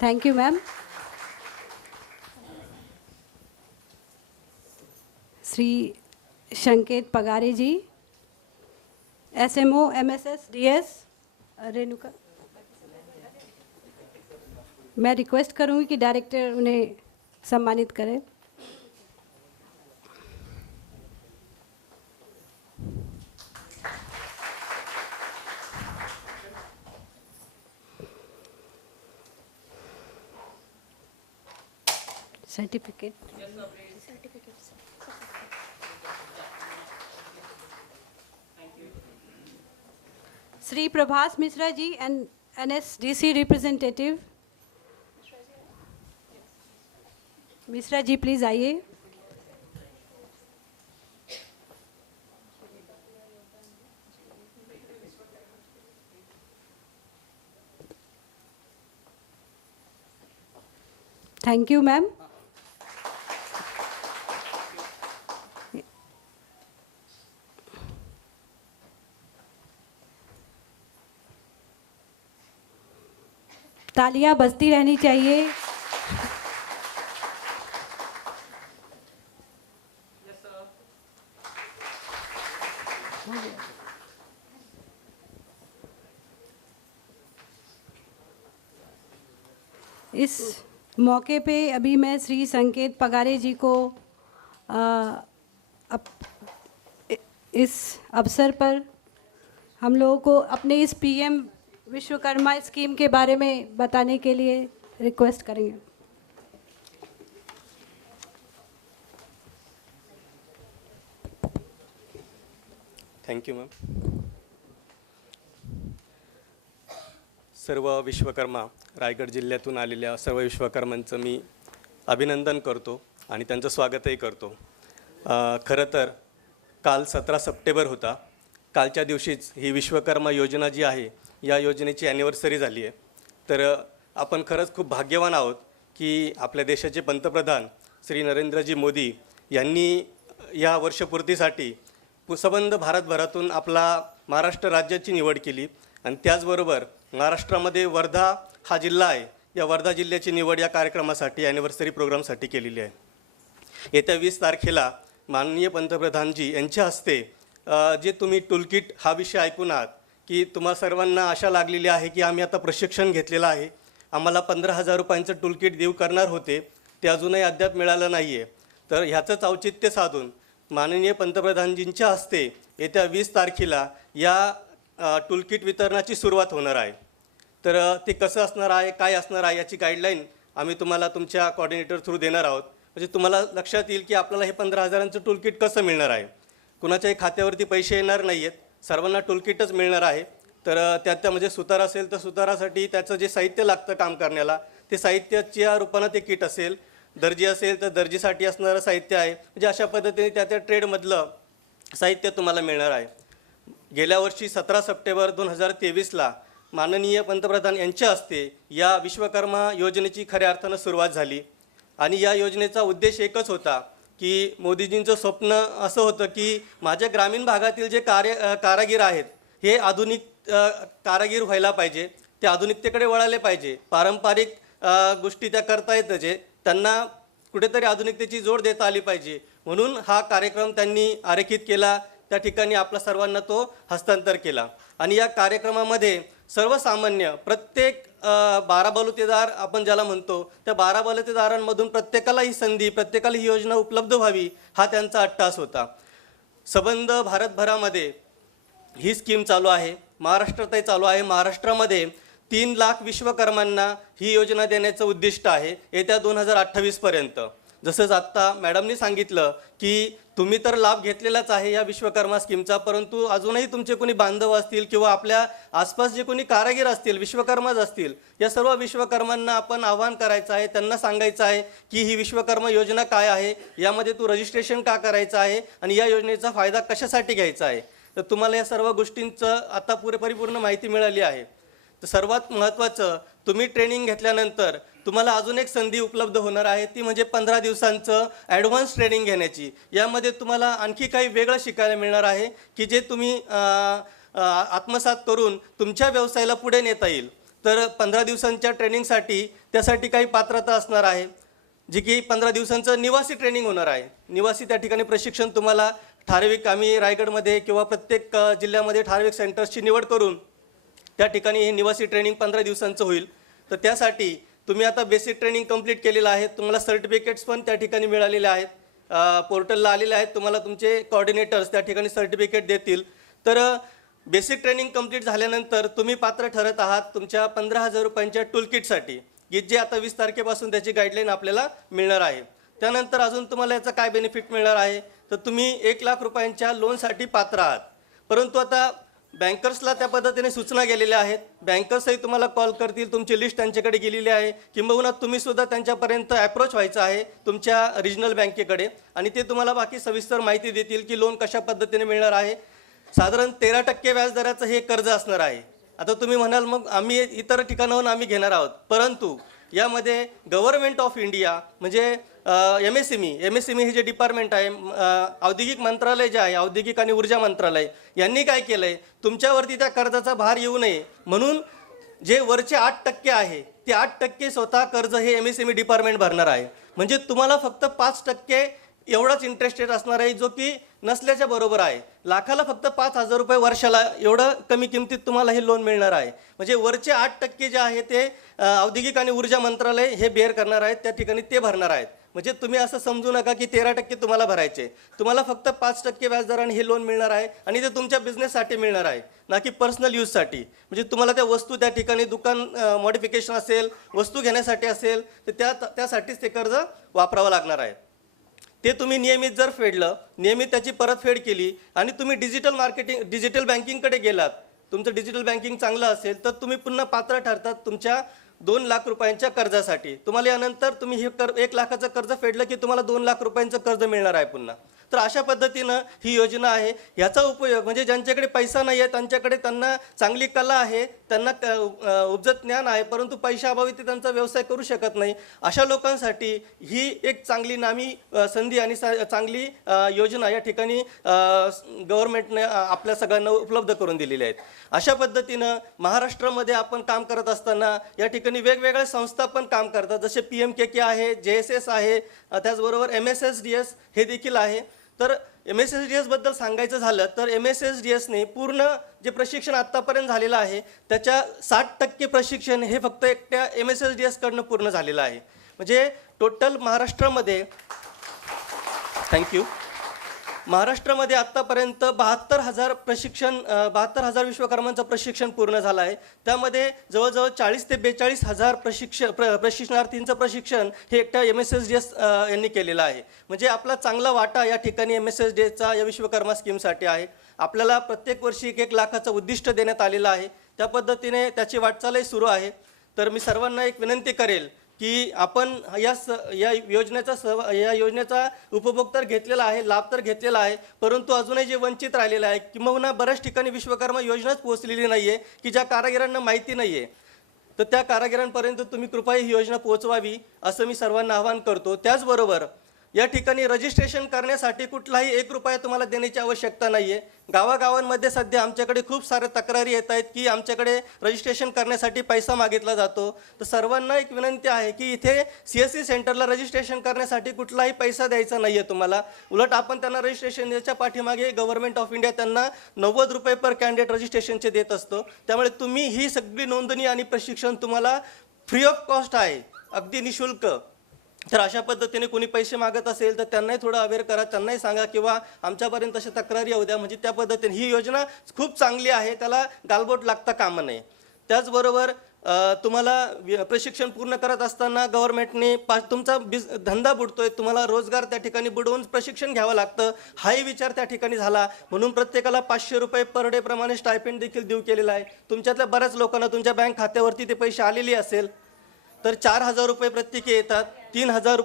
Thank you ma'am. Shri Sanket Pagare ji SMO MSS DS Renuka, मैं रिक्वेस्ट करूंगी कि डायरेक्टर उन्हें सम्मानित करें. Certificate Shri Prabhas Mishra ji NSDC representative. Mishra ji please आइए. Thank you ma'am. तालियां बजती रहनी चाहिए. इस मौके पे अभी मैं श्री संकेत पगारे जी को इस अवसर पर हम लोगों को अपने इस PM विश्वकर्मा स्कीम के बारे में बताने के लिए रिक्वेस्ट करेंगे. Thank you ma'am. सर्व विश्वकर्मा रायगड जिल्ह्यातून आलेल्या सर्व विश्वकर्मांचं मी अभिनंदन करतो आणि त्यांचं स्वागतही करतो. खरं तर काल 17 सप्टेंबर होता. कालच्या दिवशीच ही विश्वकर्मा योजना जी आहे या योजनेची ॲनिव्हर्सरी झाली आहे. तर आपण खरंच खूप भाग्यवान आहोत की आपल्या देशाचे पंतप्रधान श्री नरेंद्रजी मोदी यांनी या वर्षपूर्तीसाठी संबंध भारतभरातून आपला महाराष्ट्र राज्याची निवड केली आणि त्याचबरोबर महाराष्ट्रामध्ये वर्धा हा जिल्हा आहे, या वर्धा जिल्ह्याची निवड या कार्यक्रमासाठी ॲनिव्हर्सरी प्रोग्रामसाठी केलेली आहे. येत्या 20 तारखेला माननीय पंतप्रधानजी यांच्या हस्ते जे तुम्ही टूलकिट हा विषय ऐकून आहात की तुम्हा सर्वांना आशा लागलेली आहे की आम्ही आता प्रशिक्षण घेतलेलं आहे, आम्हाला 15,000 रुपयांचं टूलकिट देऊ करणार होते, ते अजूनही अद्याप मिळालं नाही आहे. तर ह्याचंच औचित्य साधून माननीय पंतप्रधानजींच्या हस्ते येत्या 20 तारखेला या टूलकिट वितरणाची सुरुवात होणार आहे. तर ते कसं असणार आहे, काय असणार आहे याची गाईडलाईन आम्ही तुम्हाला तुमच्या कोऑर्डिनेटर थ्रू देणार आहोत. म्हणजे तुम्हाला लक्षात येईल की आपल्याला हे 15,000चं टूलकिट कसं मिळणार आहे. कुणाच्याही खात्यावरती पैसे येणार नाही आहेत, सर्वांना टूलकिटच मिळणार आहे. तर त्यामध्ये सुतार असेल तर सुतारासाठी त्याचं जे साहित्य लागतं काम करण्याला ते साहित्याच्या रूपानं ते किट असेल, दर्जी असेल तर दर्जीसाठी असणारं साहित्य आहे. म्हणजे अशा पद्धतीने त्या ट्रेडमधलं साहित्य तुम्हाला मिळणार आहे. गेल्या वर्षी 17 सप्टेंबर 2023ला माननीय पंतप्रधान यांच्या हस्ते या विश्वकर्मा योजनेची खऱ्या अर्थानं सुरुवात झाली आणि या योजनेचा उद्देश एकच होता की मोदीजींचं स्वप्न असं होतं की माझ्या ग्रामीण भागातील जे कारागीर आहेत हे आधुनिक कारागीर व्हायला पाहिजे, ते आधुनिकतेकडे वळाले पाहिजे. पारंपरिक गोष्टी त्या करता येतं जे त्यांना कुठेतरी आधुनिकतेची जोड देता आली पाहिजे, म्हणून हा कार्यक्रम त्यांनी आरेखित केला. त्या ठिकाणी आपला सर्वांना तो हस्तांतर केला आणि या कार्यक्रमामध्ये सर्वसामान्य प्रत्येक 12 बलुतेदार आपण ज्याला म्हणतो त्या 12 बलुतेदारांमधून प्रत्येकाला ही संधी, प्रत्येकाला ही योजना उपलब्ध व्हावी हा त्यांचा अट्टास होता. संबंध भारतभरामध्ये ही स्कीम चालू आहे, महाराष्ट्रातही चालू आहे. महाराष्ट्रामध्ये 3 लाख विश्वकर्मांना ही योजना देण्याचं उद्दिष्ट आहे येत्या 2028पर्यंत. जसंच आत्ता मॅडमनी सांगितलं की तुम्ही तर लाभ घेतलेलाच आहे या विश्वकर्मा स्कीमचा, परंतु अजूनही तुमचे कोणी बांधव असतील किंवा आपल्या आसपास जे कोणी कारागीर असतील, विश्वकर्माच असतील, या सर्व विश्वकर्मांना आपण आवाहन करायचं आहे, त्यांना सांगायचं आहे की ही विश्वकर्मा योजना काय आहे, यामध्ये तू रजिस्ट्रेशन का करायचं आहे आणि या योजनेचा फायदा कशासाठी घ्यायचा आहे. तर तुम्हाला या सर्व गोष्टींचं आता परिपूर्ण माहिती मिळाली आहे. तर सर्वात महत्त्वाचं, तुम्ही ट्रेनिंग घेतल्यानंतर तुम्हाला अजून एक संधी उपलब्ध होणार आहे, ती म्हणजे 15 दिवसांचं ॲडव्हान्स ट्रेनिंग घेण्याची. यामध्ये तुम्हाला आणखी काही वेगळं शिकायला मिळणार आहे की जे तुम्ही आत्मसात करून तुमच्या व्यवसायाला पुढे नेता येईल. तर 15 दिवसांच्या ट्रेनिंगसाठी त्यासाठी काही पात्रता असणार आहे, जी की 15 दिवसांचं निवासी ट्रेनिंग होणार आहे. निवासी त्या ठिकाणी प्रशिक्षण तुम्हाला ठराविक, आम्ही रायगडमध्ये किंवा प्रत्येक जिल्ह्यामध्ये ठराविक सेंटर्सची निवड करून त्या ठिकाणी हे निवासी ट्रेनिंग 15 दिवसांचं होईल. तर त्यासाठी तुम्ही आता बेसिक ट्रेनिंग कंप्लीट केलेलं आहे, तुम्हाला सर्टिफिकेट्स पण त्या ठिकाणी मिळालेले आहेत, पोर्टलला आलेले आहेत. तुम्हाला तुमचे कोऑर्डिनेटर्स त्या ठिकाणी सर्टिफिकेट देतील. तर बेसिक ट्रेनिंग कंप्लीट झाल्यानंतर तुम्ही पात्र ठरत आहात तुमच्या 15,000 रुपयांच्या टूलकिटसाठी, की जे आता 20 तारखेपासून त्याची गाईडलाईन आपल्याला मिळणार आहे. त्यानंतर अजून तुम्हाला याचा काय बेनिफिट मिळणार आहे, तर तुम्ही 1 लाख रुपयांच्या लोनसाठी पात्र आहात. परंतु आता बँकर्सला त्या पद्धतीने सूचना गेलेल्या आहेत, बँकर्सही तुम्हाला कॉल करतील, तुमची लिस्ट त्यांच्याकडे गेलेली आहे, किंबहुना तुम्हीसुद्धा त्यांच्यापर्यंत ॲप्रोच व्हायचं आहे तुमच्या रिजनल बँकेकडे आणि ते तुम्हाला बाकी सविस्तर माहिती देतील की लोन कशा पद्धतीने मिळणार आहे. साधारण 13% व्याजदराचं हे कर्ज असणार आहे. आता तुम्ही म्हणाल मग आम्ही इतर ठिकाणाहून आम्ही घेणार आहोत, परंतु यामध्ये गव्हर्नमेंट ऑफ इंडिया म्हणजे MSME हे जे डिपार्टमेंट आहे, औद्योगिक मंत्रालय जे आहे, औद्योगिक आणि ऊर्जा मंत्रालय, यांनी काय केलं आहे, तुमच्यावरती त्या कर्जाचा भार येऊ नये म्हणून जे वरचे 8% आहे ते 8% स्वतः कर्ज हे MSME डिपार्टमेंट भरणार आहे. म्हणजे तुम्हाला फक्त 5% एवढाच इंटरेस्ट रेट असणार आहे, जो की नसल्याच्या बरोबर आहे. लाखाला फक्त 5,000 रुपये वर्षाला एवढं कमी किमतीत तुम्हाला हे लोन मिळणार आहे. म्हणजे वरचे 8% जे आहे ते औद्योगिक आणि ऊर्जा मंत्रालय हे बेअर करणार आहेत, त्या ठिकाणी ते भरणार आहेत. म्हणजे तुम्ही असं समजू नका की 13% तुम्हाला भरायचे, तुम्हाला फक्त 5% व्याजदराने हे लोन मिळणार आहे आणि ते तुमच्या बिझनेससाठी मिळणार आहे, ना की पर्सनल यूजसाठी. म्हणजे तुम्हाला त्या वस्तू त्या ठिकाणी दुकान मॉडिफिकेशन असेल, वस्तू घेण्यासाठी असेल, तर त्यासाठीच ते कर्ज वापरावं लागणार आहे. ते तुम्ही नियमित जर फेडलं, नियमित त्याची परतफेड केली आणि तुम्ही डिजिटल बँकिंगकडे गेलात, तुमचं डिजिटल बँकिंग चांगलं असेल तर तुम्ही पुन्हा पात्र ठरतात तुमच्या 2 लाख रुपयांच्या कर्जासाठी. तुम्हाला यानंतर तुम्ही हे 1 लाखाचं कर्ज फेडलं की तुम्हाला 2 लाख रुपयांचं कर्ज मिळणार आहे पुन्हा. तर अशा पद्धतीनं ही योजना आहे. ह्याचा उपयोग म्हणजे ज्यांच्याकडे पैसा नाही आहे त्यांच्याकडे, त्यांना चांगली कला आहे, त्यांना उपजत ज्ञान आहे, परंतु पैशाअभावी ते त्यांचा व्यवसाय करू शकत नाही, अशा लोकांसाठी ही एक चांगली नामी संधी आणि चांगली योजना या ठिकाणी गव्हर्नमेंटने आपल्या सगळ्यांना उपलब्ध करून दिलेली आहेत. अशा पद्धतीनं महाराष्ट्रामध्ये आपण काम करत असताना या ठिकाणी वेगवेगळ्या संस्था पण काम करतात, जसे PMKK आहे, JSS आहे, त्याचबरोबर MSSDS हे देखील आहे. तर MSSDS बद्दल सांगायचं झालं तर MSSDSने पूर्ण जे प्रशिक्षण आत्तापर्यंत झालेलं आहे त्याच्या 60% प्रशिक्षण हे फक्त एकट्या MSSDS कडनं पूर्ण झालेलं आहे. म्हणजे टोटल महाराष्ट्रामध्ये महाराष्ट्रामध्ये आत्तापर्यंत 72,000 विश्वकर्मांचं प्रशिक्षण पूर्ण झालं आहे. त्यामध्ये जवळजवळ 40 ते 42 हजार प्रशिक्षणार्थींचं प्रशिक्षण हे एकट्या MSSDS यांनी केलेलं आहे. म्हणजे आपला चांगला वाटा या ठिकाणी MSSDSचा या विश्वकर्मा स्कीमसाठी आहे. आपल्याला प्रत्येक वर्षी 1 लाखाचं उद्दिष्ट देण्यात आलेलं आहे. त्या पद्धतीने त्याची वाटचालही सुरू आहे. तर मी सर्वांना एक विनंती करेल की आपण या योजनेचा उपभोग तर घेतलेला आहे, लाभ तर घेतलेला आहे, परंतु अजूनही जे वंचित राहिलेलं आहे किंवा बऱ्याच ठिकाणी विश्वकर्मा योजनाच पोहोचलेली नाही आहे की ज्या कारागिरांना माहिती नाही आहे, तर त्या कारागिरांपर्यंत तुम्ही कृपया ही योजना पोहोचवावी असं मी सर्वांना आवाहन करतो. त्याचबरोबर या ठिकाणी रजिस्ट्रेशन करण्यासाठी कुठलाही 1 रुपया तुम्हाला देण्याची आवश्यकता नाही आहे. गावागावांमध्ये सध्या आमच्याकडे खूप साऱ्या तक्रारी येत आहेत की आमच्याकडे रजिस्ट्रेशन करण्यासाठी पैसा मागितला जातो. तर सर्वांना एक विनंती आहे की इथे CSC सेंटरला रजिस्ट्रेशन करण्यासाठी कुठलाही पैसा द्यायचा नाही आहे तुम्हाला. उलट आपण त्यांना रजिस्ट्रेशनच्या पाठीमागे गव्हर्नमेंट ऑफ इंडिया त्यांना 90 रुपये पर कॅन्डिडेट रजिस्ट्रेशनचे देत असतो. त्यामुळे तुम्ही ही सगळी नोंदणी आणि प्रशिक्षण तुम्हाला फ्री ऑफ कॉस्ट आहे, अगदी निशुल्क. तर अशा पद्धतीने कोणी पैसे मागत असेल तर त्यांनाही थोडं अवेअर करा, त्यांनाही सांगा किंवा आमच्यापर्यंत अशा तक्रारी येऊ द्या. म्हणजे त्या पद्धतीने ही योजना खूप चांगली आहे, त्याला गालबोट लागता कामा नये. त्याचबरोबर तुम्हाला प्रशिक्षण पूर्ण करत असताना गव्हर्नमेंटने तुमचा धंदा बुडतोय, तुम्हाला रोजगार त्या ठिकाणी बुडवून प्रशिक्षण घ्यावं लागतं, हाही विचार त्या ठिकाणी झाला. म्हणून प्रत्येकाला 500 रुपये पर डे प्रमाणे स्टायपेंड देखील देऊ केलेला आहे. तुमच्यातल्या बऱ्याच लोकांना तुमच्या बँक खात्यावरती ते पैसे आलेले असेल तर 4,000 रुपये प्रत्येकी येतात, 3,000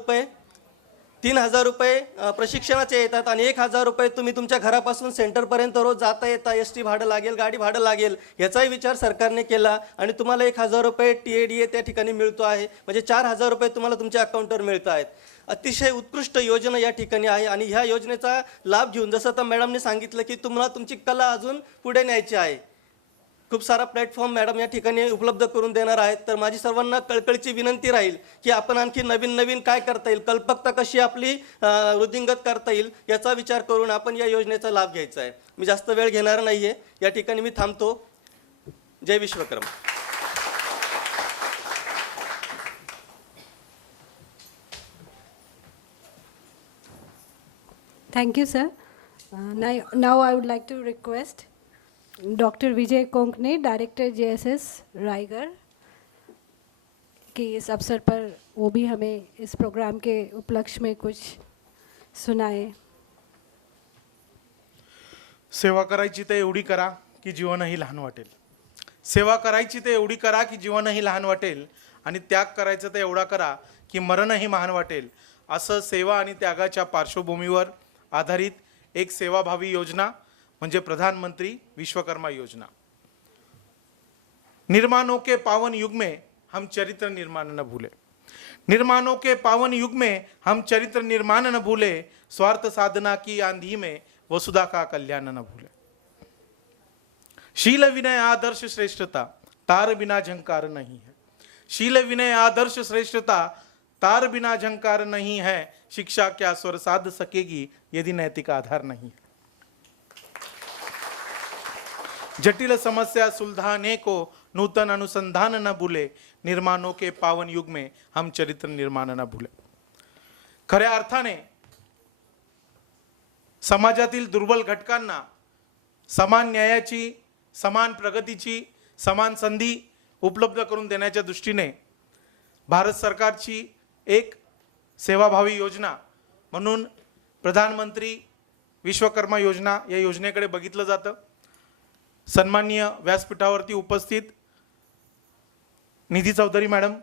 रुपये प्रशिक्षणाचे येतात आणि 1,000 रुपये तुम्ही तुमच्या घरापासून सेंटरपर्यंत रोज जाता येता ST भाडं लागेल, गाडी भाडं लागेल, याचाही विचार सरकारने केला आणि तुम्हाला 1,000 रुपये TADA त्या ठिकाणी मिळतो आहे. म्हणजे 4,000 रुपये तुम्हाला तुमच्या अकाउंटवर मिळत आहेत. अतिशय उत्कृष्ट योजना या ठिकाणी आहे आणि ह्या योजनेचा लाभ घेऊन जसं आता मॅडमने सांगितलं की तुम्हाला तुमची कला अजून पुढे न्यायची आहे, खूप सारा प्लॅटफॉर्म मॅडम या ठिकाणी उपलब्ध करून देणार आहेत. तर माझी सर्वांना कळकळीची विनंती राहील की आपण आणखी नवीन काय करता येईल, कल्पकता कशी आपली वृद्धिंगत करता येईल याचा विचार करून आपण या योजनेचा लाभ घ्यायचा आहे. मी जास्त वेळ घेणार नाही आहे, या ठिकाणी मी थांबतो. जय Vishwakarma. Thank you, sir. Now I would like to request Dr. Vijay Konkne, Director JSS Raigarh, कि इस अवसर पर वो भी हमें इस प्रोग्राम के उपलक्ष्य में कुछ सुनाए. सेवा करायची तर एवढी करा की जीवनही लहान वाटेल. सेवा करायची तर एवढी करा की जीवनही लहान वाटेल आणि त्याग करायचा तर एवढा करा की मरणही महान वाटेल. असं सेवा आणि त्यागाच्या पार्श्वभूमीवर आधारित एक सेवाभावी योजना म्हणजे प्रधानमंत्री विश्वकर्मा योजना. निर्माणों के पावन युग में हम चरित्र निर्माण न भूले. निर्माणों के पावन युग में हम चरित्र निर्माण न भूले. स्वार्थ साधना की आंधी में वसुधा का कल्याण न भूले. शील विनय आदर्श श्रेष्ठता तार बिना झंकार नहीं है. शील विनय आदर्श श्रेष्ठता तार बिना झंकार नहीं है. शिक्षा क्या स्वर साध सकेगी यदि नैतिक आधार नहीं है. जटिल समस्या सुलझाने को नूतन अनुसंधान न भूले. निर्माणों के पावन युग में हम चरित्र निर्माण न भूले. खऱ्या अर्थाने समाजातील दुर्बल घटकांना समान न्यायाची, समान प्रगतीची, समान संधी उपलब्ध करून देण्याच्या दृष्टीने भारत सरकारची एक सेवाभावी योजना म्हणून प्रधानमंत्री विश्वकर्मा योजना या योजनेकडे बघितलं जातं. सन्माननीय व्यासपीठावरती उपस्थित निधी चौधरी मॅडम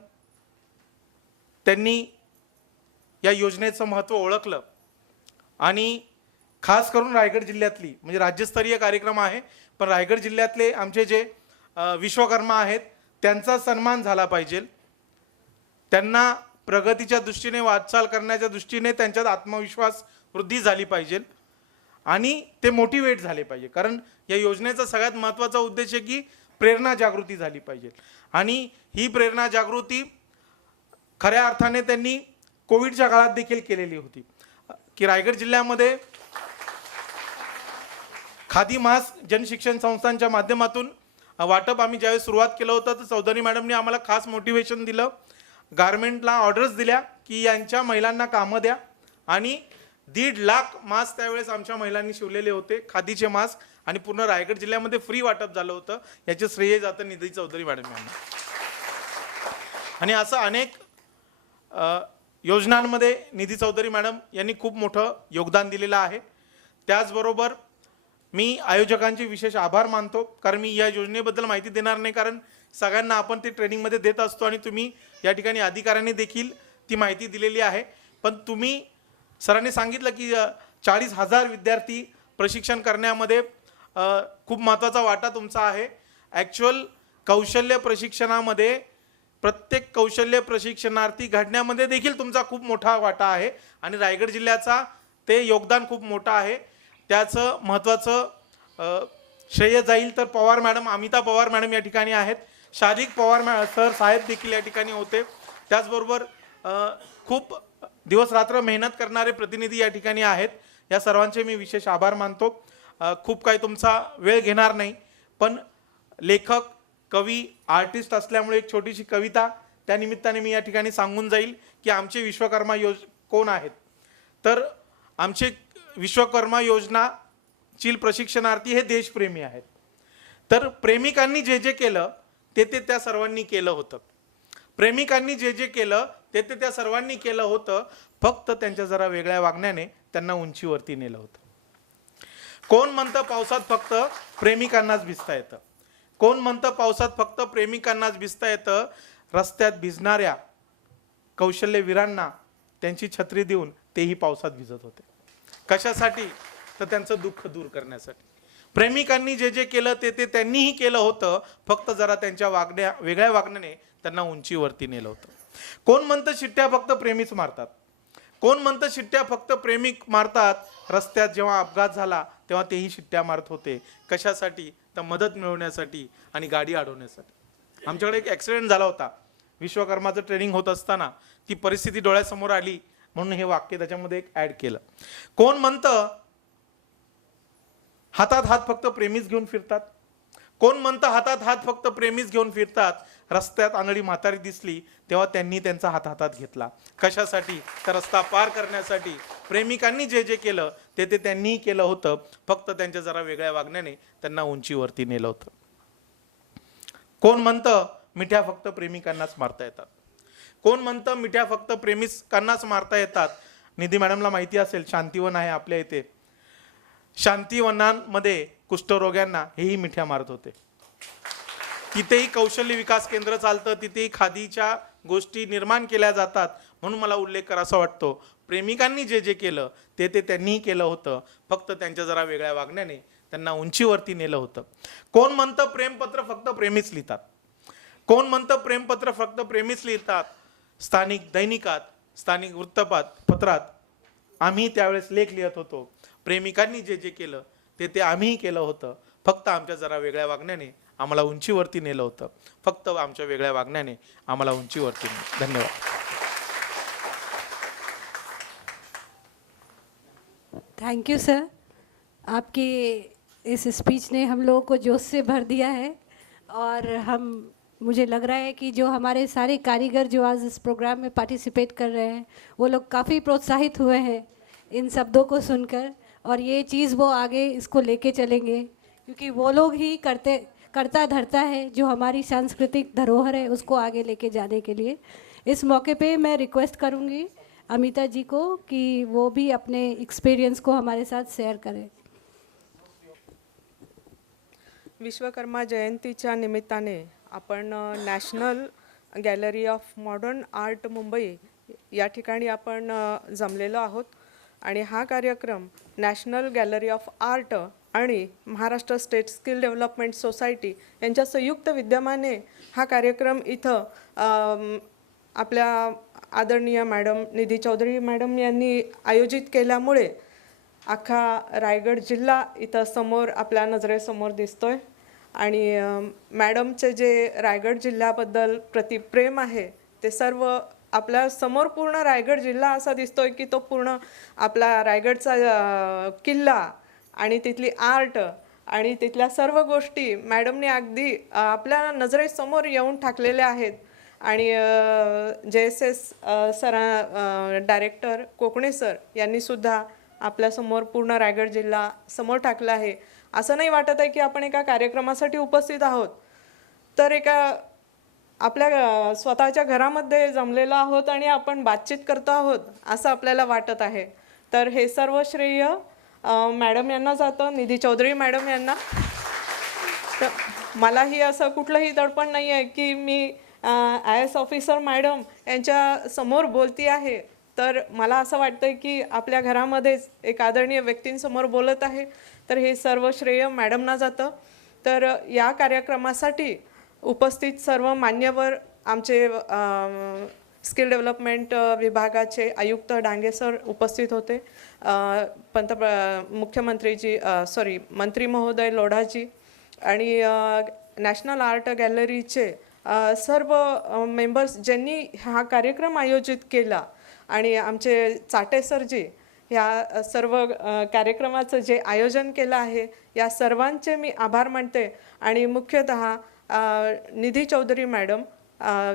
त्यांनी या योजनेचं महत्त्व ओळखलं आणि खास करून रायगड जिल्ह्यातली, म्हणजे राज्यस्तरीय कार्यक्रम आहे पण रायगड जिल्ह्यातले आमचे जे विश्वकर्मा आहेत त्यांचा सन्मान झाला पाहिजे. त्यांना प्रगतीच्या दृष्टीने वाटचाल करण्याच्या दृष्टीने त्यांच्यात आत्मविश्वास वृद्धी झाली पाहिजे आणि ते मोटिवेट झाले पाहिजे. कारण या योजनेचा सगळ्यात महत्त्वाचा उद्देश आहे की प्रेरणा जागृती झाली पाहिजे आणि ही प्रेरणा जागृती खऱ्या अर्थाने त्यांनी कोविडच्या काळात देखील केलेली होती की रायगड जिल्ह्यामध्ये खादी मास्क जनशिक्षण संस्थांच्या माध्यमातून वाटप आम्ही ज्यावेळेस सुरुवात केलं होतं तर चौधरी मॅडमने आम्हाला खास मोटिवेशन दिलं. गारमेंटला ऑर्डर्स दिल्या की यांच्या महिलांना कामं द्या आणि 1.5 लाख मास्क त्यावेळेस आमच्या महिलांनी शिवलेले होते, खादीचे मास्क, आणि पूर्ण रायगड जिल्ह्यामध्ये फ्री वाटप झालं होतं. याचे श्रेय जातं निधी चौधरी मॅडम यांना. आणि असं अनेक योजनांमध्ये निधी चौधरी मॅडम यांनी खूप मोठं योगदान दिलेलं आहे. त्याचबरोबर मी आयोजकांचे विशेष आभार मानतो कारण मी या योजनेबद्दल माहिती देणार नाही कारण सगळ्यांना आपण ते ट्रेनिंगमध्ये देत असतो आणि तुम्ही या ठिकाणी अधिकाऱ्यांनी देखील ती माहिती दिलेली आहे. पण तुम्ही सरांनी सांगितलं की 40,000 विद्यार्थी प्रशिक्षण करण्यामध्ये खूप महत्त्वाचा वाटा तुमचा आहे. ॲक्च्युअल कौशल्य प्रशिक्षणामध्ये प्रत्येक कौशल्य प्रशिक्षणार्थी घडण्यामध्ये देखील तुमचा खूप मोठा वाटा आहे आणि रायगड जिल्ह्याचा ते योगदान खूप मोठं आहे. त्याचं महत्त्वाचं श्रेय जाईल तर पवार मॅडम, अमिता पवार मॅडम या ठिकाणी आहेत, शारिक पवार सर साहेब देखील या ठिकाणी होते. त्याचबरोबर खूप दिवस रात्र मेहनत करणारे प्रतिनिधी या ठिकाणी आहेत. या सर्वांचे मी विशेष आभार मानतो. खूप काही तुमचा वेळ घेणार नाही पण लेखक, कवी, आर्टिस्ट असल्यामुळे एक छोटीशी कविता त्या निमित्ताने मी या ठिकाणी सांगून जाईल की आमचे विश्वकर्मा कोण आहेत. तर आमचे विश्वकर्मा योजनातील प्रशिक्षणार्थी हे देशप्रेमी आहेत. तर प्रेमिकांनी जे जे केलं ते त्या सर्वांनी केलं होतं. प्रेमिकांनी जे जे केलं ते त्या सर्वांनी केलं होतं. फक्त त्यांच्या जरा वेगळ्या वागण्याने त्यांना उंचीवरती नेलं होतं. कोण म्हणतं पावसात फक्त प्रेमिकांनाच भिजता येतं. कोण म्हणतं पावसात फक्त प्रेमिकांनाच भिजता येतं. रस्त्यात भिजणाऱ्या कौशल्यवीरांना त्यांची छत्री देऊन तेही पावसात भिजत होते. कशासाठी? तर त्यांचं दुःख दूर करण्यासाठी. प्रेमिकांनी जे जे केलं ते त्यांनीही केलं होतं. फक्त जरा त्यांच्या वेगळ्या वागण्याने त्यांना उंचीवरती नेलं होतं. कोण म्हणतं शिट्ट्या फक्त प्रेमीच मारतात. कोण म्हणतं शिट्ट्या फक्त प्रेमिक मारतात. रस्त्यात जेव्हा अपघात झाला तेव्हा तेही शिट्ट्या मारत होते. कशासाठी? तर मदत मिळवण्यासाठी आणि गाडी अडवण्यासाठी. आमच्याकडे एक ॲक्सिडेंट झाला होता. विश्वकर्माचं ट्रेनिंग होत असताना ती परिस्थिती डोळ्यासमोर आली म्हणून हे वाक्य त्याच्यामध्ये एक ॲड केलं. कोण म्हणतं हातात हात फक्त प्रेमीच घेऊन फिरतात. कोण म्हणतं हातात हात फक्त प्रेमीच घेऊन फिरतात. रस्त्यात आंधळी म्हातारी दिसली तेव्हा त्यांनी त्यांचा हात हातात घेतला. कशासाठी? तर रस्ता पार करण्यासाठी. प्रेमिकांनी जे जे केलं ते त्यांनीही केलं होतं. फक्त त्यांच्या जरा वेगळ्या वागण्याने त्यांना उंचीवरती नेलं होतं. कोण म्हणतं मिठ्या फक्त प्रेमिकांनाच मारता येतात. कोण म्हणतं मिठ्या फक्त प्रेमिकांनाच मारता येतात. निधी मॅडमला माहिती असेल शांतीवन आहे आपल्या इथे. शांतीवनांमध्ये कुष्ठरोग्यांना हेही मिठ्या मारत होते. तिथेही कौशल्य विकास केंद्र चालतं. तिथेही खादीच्या गोष्टी निर्माण केल्या जातात. म्हणून मला उल्लेख करासा वाटतो प्रेमिकांनी जे जे केलं ते त्यांनीही केलं होतं. फक्त त्यांच्या जरा वेगळ्या वागण्याने त्यांना उंचीवरती नेलं होतं. कोण म्हणतं प्रेमपत्र फक्त प्रेमीच लिहितात. कोण म्हणतं प्रेमपत्र फक्त प्रेमीच लिहितात. स्थानिक दैनिकात, स्थानिक वृत्तपत्रात आम्ही त्यावेळेस लेख लिहित होतो. प्रेमिकांनी जे जे केलं ते आम्हीही केलं होतं. फक्त आमच्या जरा वेगळ्या वागण्याने आम्हाला उंचीवरती नेलं होतं. फक्त आमच्या वेगळ्या वागण्याने आम्हाला उंचीवरती नेलं. धन्यवाद. Thank you sir. आपकी इस स्पीच ने हम लोगों को जोश से भर दिया है और मुझे लग रहा है कि जो हमारे सारे कारीगर जो आज इस प्रोग्राम में पार्टिसिपेट कर रहे हैं वो लोग काफ़ी प्रोत्साहित हुए हैं इन शब्दों को सुनकर और ये चीज़ वो आगे इसको लेके चलेंगे क्योंकि वो लोग ही करता धरता है जो हमारी सांस्कृतिक धरोहर है उसको आगे लेके जाने के लिए. इस मौके पे मैं रिक्वेस्ट करूँगी अमिता जी को कि वो भी अपने एक्सपीरियंस को हमारे साथ शेयर करें। विश्वकर्मा जयंतीच्या निमित्ताने आपण national gallery of modern art Mumbai या ठिकाणी आपण जमलेलो आहोत आणि हा कार्यक्रम नॅशनल गॅलरी ऑफ आर्ट आणि Maharashtra state skill development society यांच्या संयुक्त विद्यमाने हा कार्यक्रम इथं आपल्या आदरणीय मॅडम निधी चौधरी मॅडम यांनी आयोजित केल्यामुळे अख्खा रायगड जिल्हा इथं समोर आपल्या नजरेसमोर दिसतोय आणि मॅडमचे जे रायगड जिल्ह्याबद्दल प्रतिप्रेम आहे ते सर्व आपल्या समोर पूर्ण रायगड जिल्हा असा दिसतोय की तो पूर्ण आपला रायगडचा किल्ला आणि तिथली आर्ट आणि तिथल्या सर्व गोष्टी मॅडमने अगदी आपल्या नजरेसमोर येऊन टाकलेल्या आहेत आणि JSS सर डायरेक्टर कोकणे सर यांनी सुद्धा आपल्यासमोर पूर्ण रायगड जिल्हा समोर टाकला आहे। असं नाही वाटत आहे की आपण एका कार्यक्रमासाठी उपस्थित आहोत तर एका आपल्या स्वतःच्या घरामध्ये जमलेलो आहोत आणि आपण बातचीत करतो आहोत असं आपल्याला वाटत आहे। तर हे सर्व श्रेय मॅडम यांना जातं, निधी चौधरी मॅडम यांना। तर मलाही असं कुठलंही दडपण नाही आहे की मी IAS ऑफिसर मॅडम यांच्या समोर बोलती आहे, तर मला असं वाटतं की आपल्या घरामध्येच एक आदरणीय व्यक्तींसमोर बोलत आहे, तर हे सर्व श्रेय मॅडमना जातं। तर या कार्यक्रमासाठी उपस्थित सर्व मान्यवर आमचे स्किल डेव्हलपमेंट विभागाचे आयुक्त डांगे सर उपस्थित होते, मंत्री महोदय लोढाजी आणि नॅशनल आर्ट गॅलरीचे सर्व मेंबर्स ज्यांनी हा कार्यक्रम आयोजित केला आणि आमचे चाटे सरजी ह्या सर्व कार्यक्रमाचं जे आयोजन केलं आहे या सर्वांचे मी आभार मानते आणि मुख्यतः निधी चौधरी मॅडम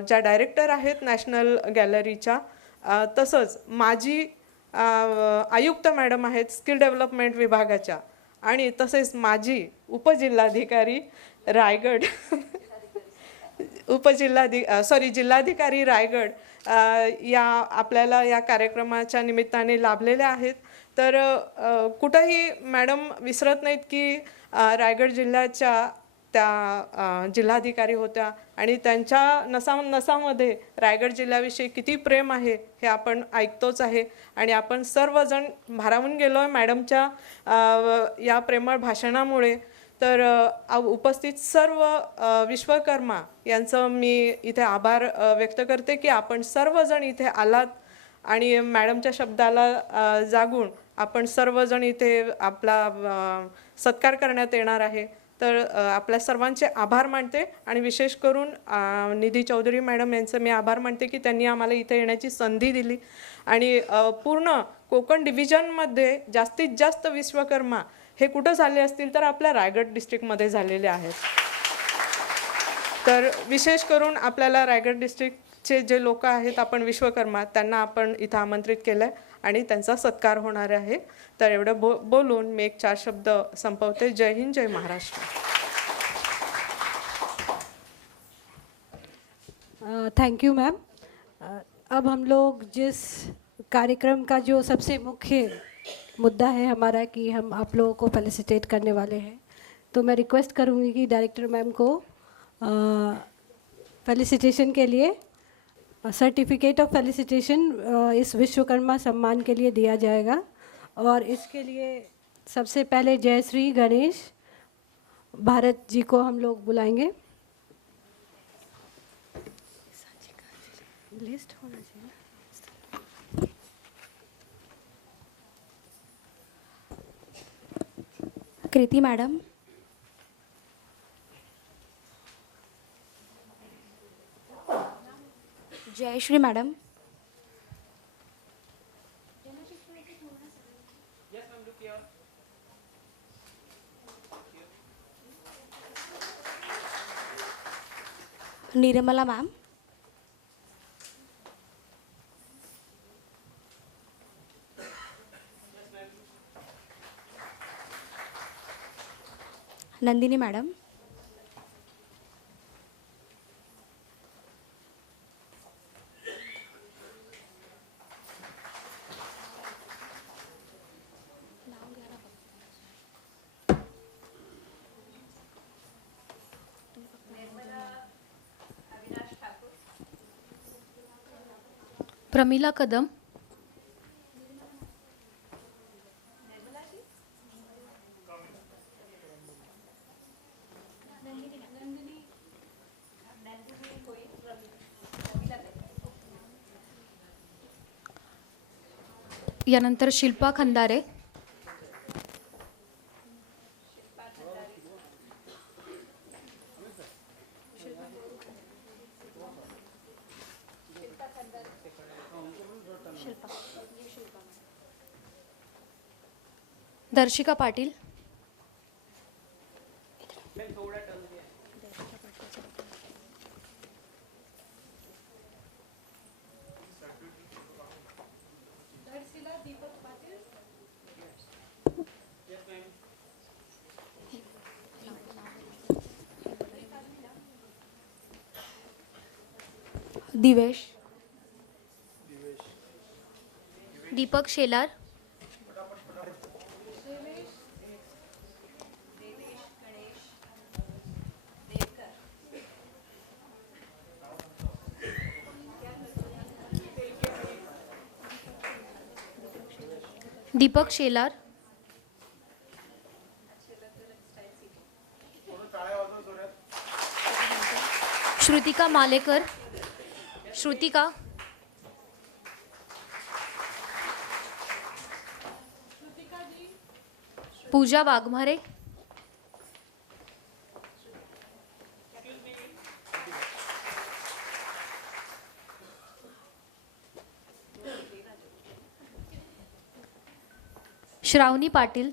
ज्या डायरेक्टर आहेत नॅशनल गॅलरीच्या, तसंच माजी आयुक्त मॅडम आहेत स्किल डेव्हलपमेंट विभागाच्या आणि तसेच माजी उपजिल्हाधिकारी रायगड जिल्हाधिकारी रायगड या आपल्याला या कार्यक्रमाच्या निमित्ताने लाभलेल्या आहेत। तर कुठंही मॅडम विसरत नाहीत की रायगड जिल्ह्याच्या त्या जिल्हाधिकारी होत्या आणि त्यांच्या नसामध्ये रायगड जिल्ह्याविषयी किती प्रेम आहे हे आपण ऐकतोच आहे आणि आपण सर्वजण भारावून गेलो आहे मॅडमच्या या प्रेमळ भाषणामुळे। तर उपस्थित सर्व विश्वकर्मा यांचं मी इथे आभार व्यक्त करते की आपण सर्वजण इथे आलात आणि मॅडमच्या शब्दाला जागून आपण सर्वजण इथे आपला सत्कार करण्यात येणार आहे। तर आपल्या सर्वांचे आभार मानते आणि विशेष करून निधी चौधरी मॅडम यांचं मी आभार मानते की त्यांनी आम्हाला इथे येण्याची संधी दिली आणि पूर्ण कोकण डिव्हिजनमध्ये जास्तीत जास्त विश्वकर्मा हे कुठं झाले असतील तर आपल्या रायगड डिस्ट्रिक्टमध्ये झालेले आहेत। तर विशेष करून आपल्याला रायगड डिस्ट्रिक्टचे जे लोक आहेत आपण विश्वकर्मा त्यांना आपण इथं आमंत्रित केलं आहे आणि त्यांचा सत्कार होणार आहे। तर एवढं बोलून मी एक 4 शब्द संपवते। जय हिंद, जय महाराष्ट्र। Thank you ma'am. अब हम लोग जिस कार्यक्रम का जो सबसे मुख्य मुद्दा है हमारा कि हम आप लोगों को फेलिसिटेट करने वाले हैं, तो मैं रिक्वेस्ट करूँगी कि डायरेक्टर मैम को फेलिसिटेशन के लिए सर्टिफिकेट ऑफ फेलिसिटेशन इस विश्वकर्मा सम्मान के लिए दिया जाएगा और इसके लिए सबसे पहले जयश्री गणेश भारत जी को हम लोग बुलाएंगे। लिस्ट होना चाहिए। Kriti madam, Jayashree madam, Nirmala ma'am, Nandini madam, Pramila Kadam, यानंतर शिल्पा खंदारे, दर्शिका पाटील, दिवेश, दीपक शेलार, दीपक शेलार, श्रुतिका मालेकर, श्रुतिका, पूजा वाघमारे, श्रावणी पाटील,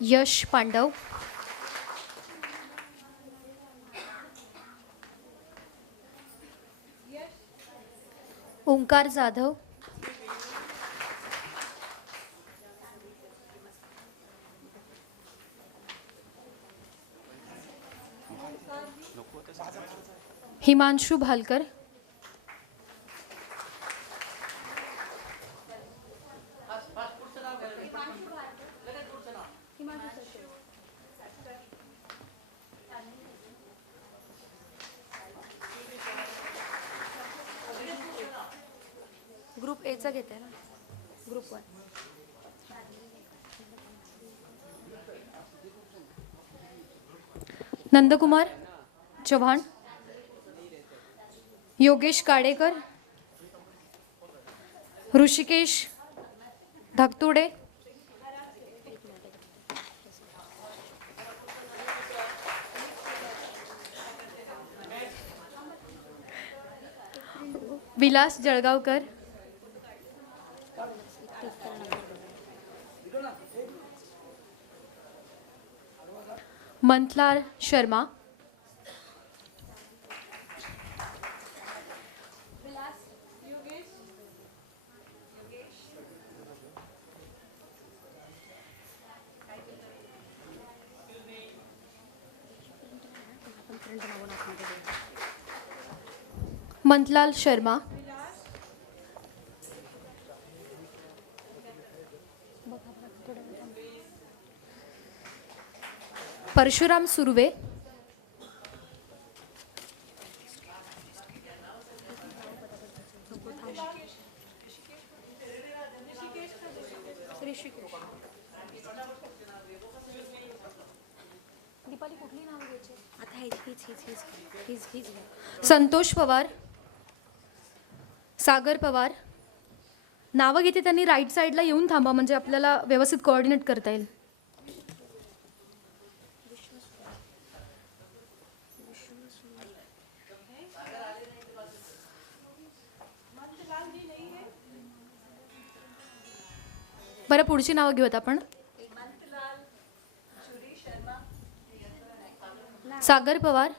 यश पांडव, ओंकार जाधव, हिमांशु भालकर, ग्रुप एचा घेते ना, ग्रुप 1. नंदकुमार चव्हाण, योगेश काडेकर, ऋषिकेश धगतुडे, विलास जळगावकर, मंथलाल शर्मा, मंथलाल शर्मा, परशुराम सुर्वे, दीपाली कुठली नाव घ्यायची आता? हीच संतोष पवार, सागर पवार. नावं घेते त्यांनी राईट साईडला येऊन थांबा म्हणजे आपल्याला व्यवस्थित कोऑर्डिनेट करता येईल. बरं, पुढची नावं घेऊयात आपण. सागर पवार,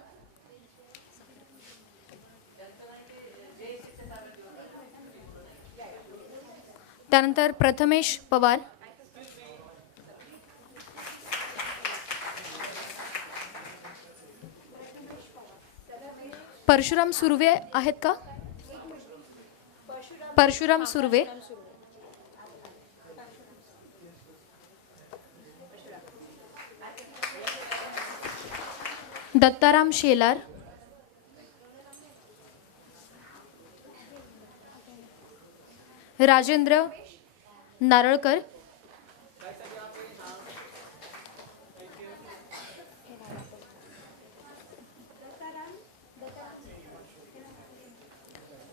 त्यानंतर प्रथमेश पवार, परशुराम सुर्वे आहेत का? परशुराम सुर्वे, दत्ताराम शेलार, राजेंद्र नारळकर,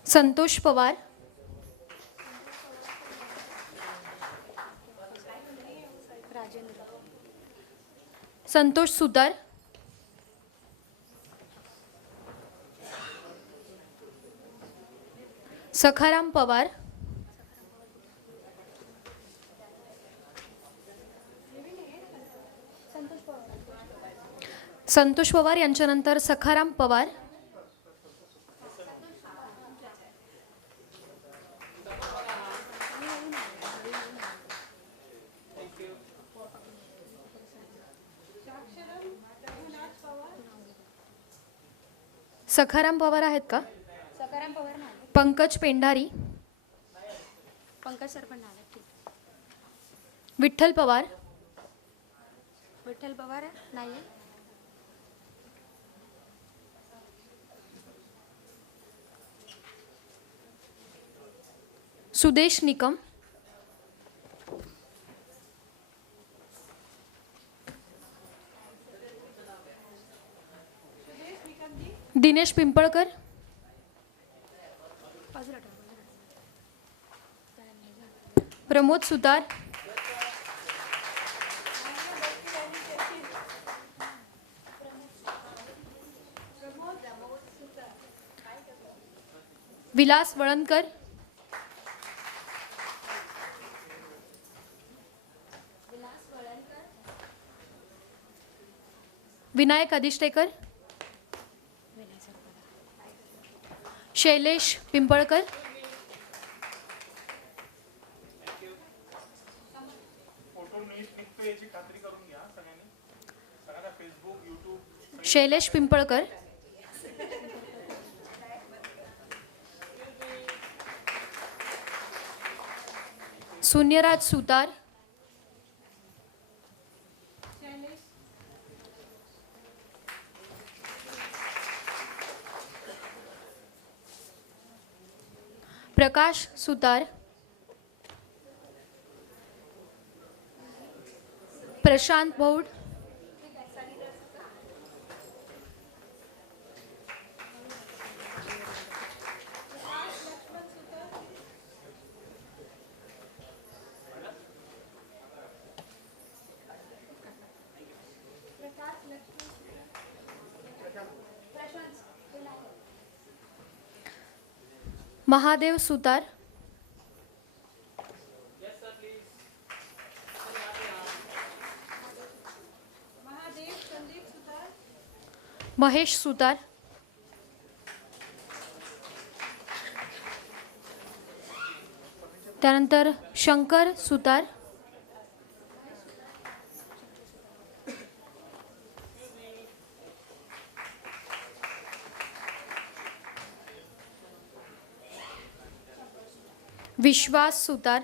संतोष पवार, संतोष सुतार, सखाराम पवार, संतोष पवार यांच्यानंतर सखाराम पवार, सखाराम पवार आहेत का? सकाराम पवार नाव पंकज पेंढारी, पंकज सर पण नाव आहे. ठीक. विठ्ठल पवार, विठ्ठल पवार नाही आहे. सुदेश निकम, दिनेश पिंपळकर, बाजूला ठेवा. प्रमोद सुतार, विलास वळणकर, विनायक अधिष्ठेकर, शैलेश पिंपळकर, फोटो नीट निघतो याची खात्री करून घ्या सगळ्यांनी. सगळ्यांना फेसबुक, यूट्यूब. शैलेश पिंपळकर, शून्यराज सुतार, प्रकाश सुतार, प्रशांत भौड, महादेव सुतार, महेश सुतार, त्यानंतर शंकर सुतार, विश्वास सुतार,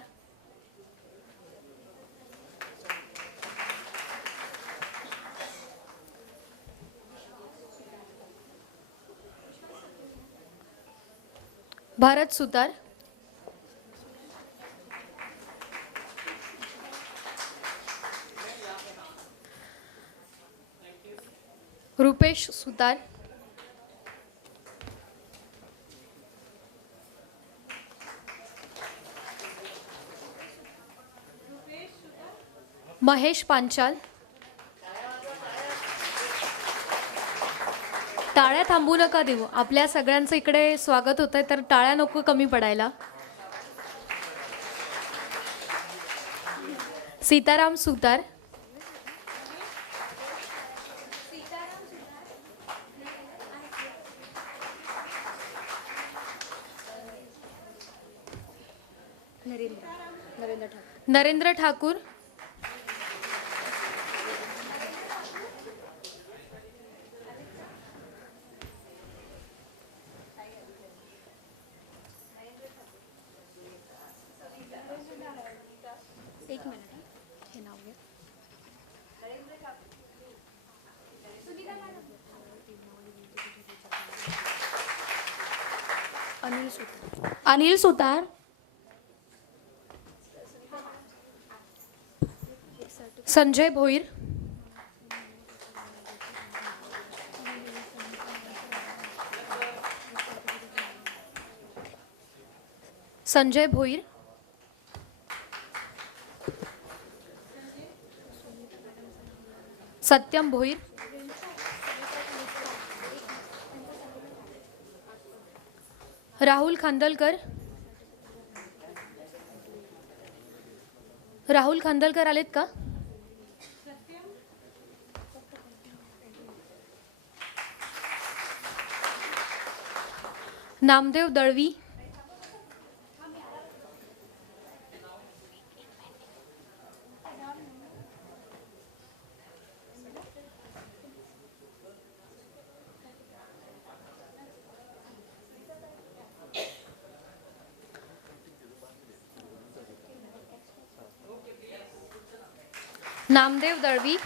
भारत सुतार, रुपेश सुतार, महेश पांचाल, टाळ्या थांबू नका देऊ. आपल्या सगळ्यांचं इकडे स्वागत होत आहे तर टाळ्या नको कमी पडायला. सीताराम सुतार, नरेंद्र ठाकूर, अनिल सुतार, संजय भोईर, संजय भोईर, सत्यम भोईर, राहुल खांदलकर, राहुल खांदलकर आलेत का? नामदेव दळवी, नामदेव दळवी,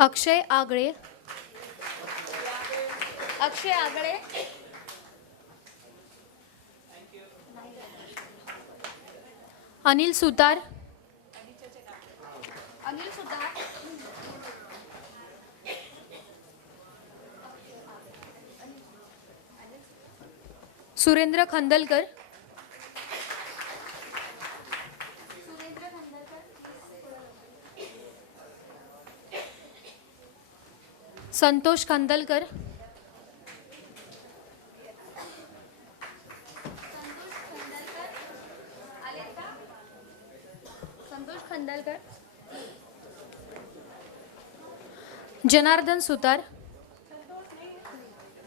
अक्षय आगळे, अक्षय आगळे, अनिल सुतार, अनिल सुतार, सुरेंद्र खंदलकर, संतोष खंदलकर, संतोष खंदलकर, जनार्दन सुतार,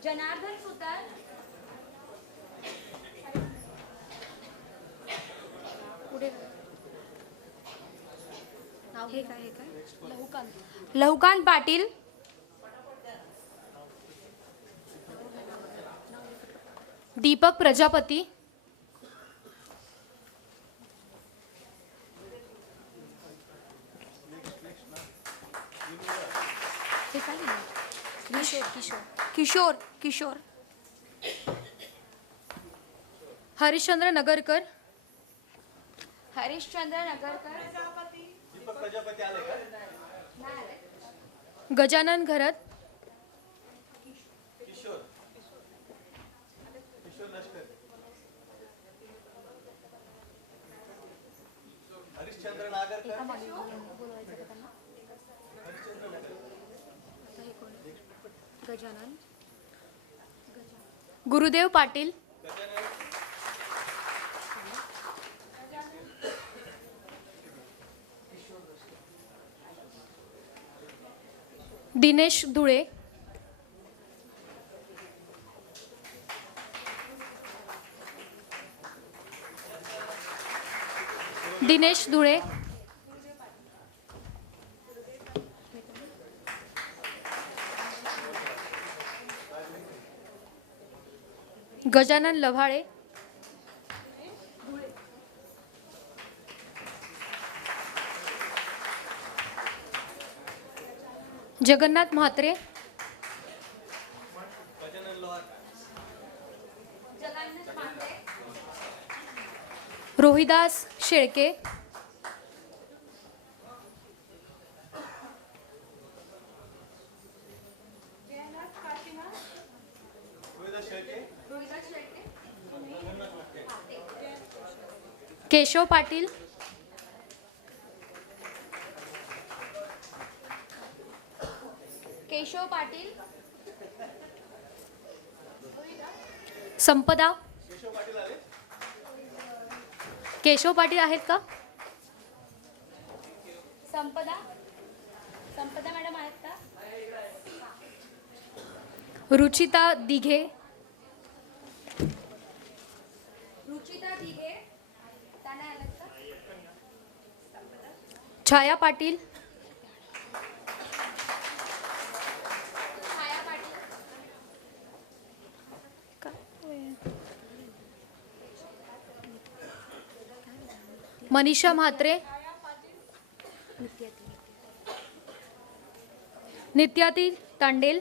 जनार्दन सुतार, हे काय लहुकांत पाटील, दीपक प्रजापती, किशोर किशोर हरिश्चंद्र नगरकर, हरिश्चंद्र नगरकर, गजानन घरत, गजानन, गुरुदेव पाटील, दिनेश धुळे, दिनेश धुळे, गजानन लव्हाळे, जगन्नाथ म्हात्रे, रोहिदास शेळके, केशव पाटील, केशव पाटील, संपदा, केशव पाटील आहेत का? संपदा, संपदा मॅडम आहेत का? रुचिता दिघे, रुचिता दिघे, त्यांना आलं का? छाया पाटील, छाया पाटील, मनीषा म्हात्रे, नित्याती तांडेल,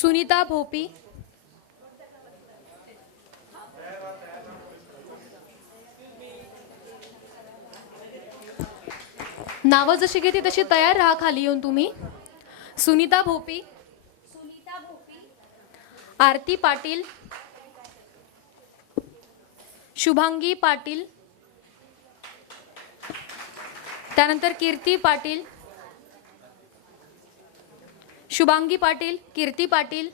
सुनीता भोपी, नावं जशी घेते तशी तयार राहा खाली येऊन तुम्ही. सुनीता भोपी, आरती पाटील, शुभांगी पाटील, त्यानंतर कीर्ती पाटील, शुभांगी पाटील, कीर्ती पाटील,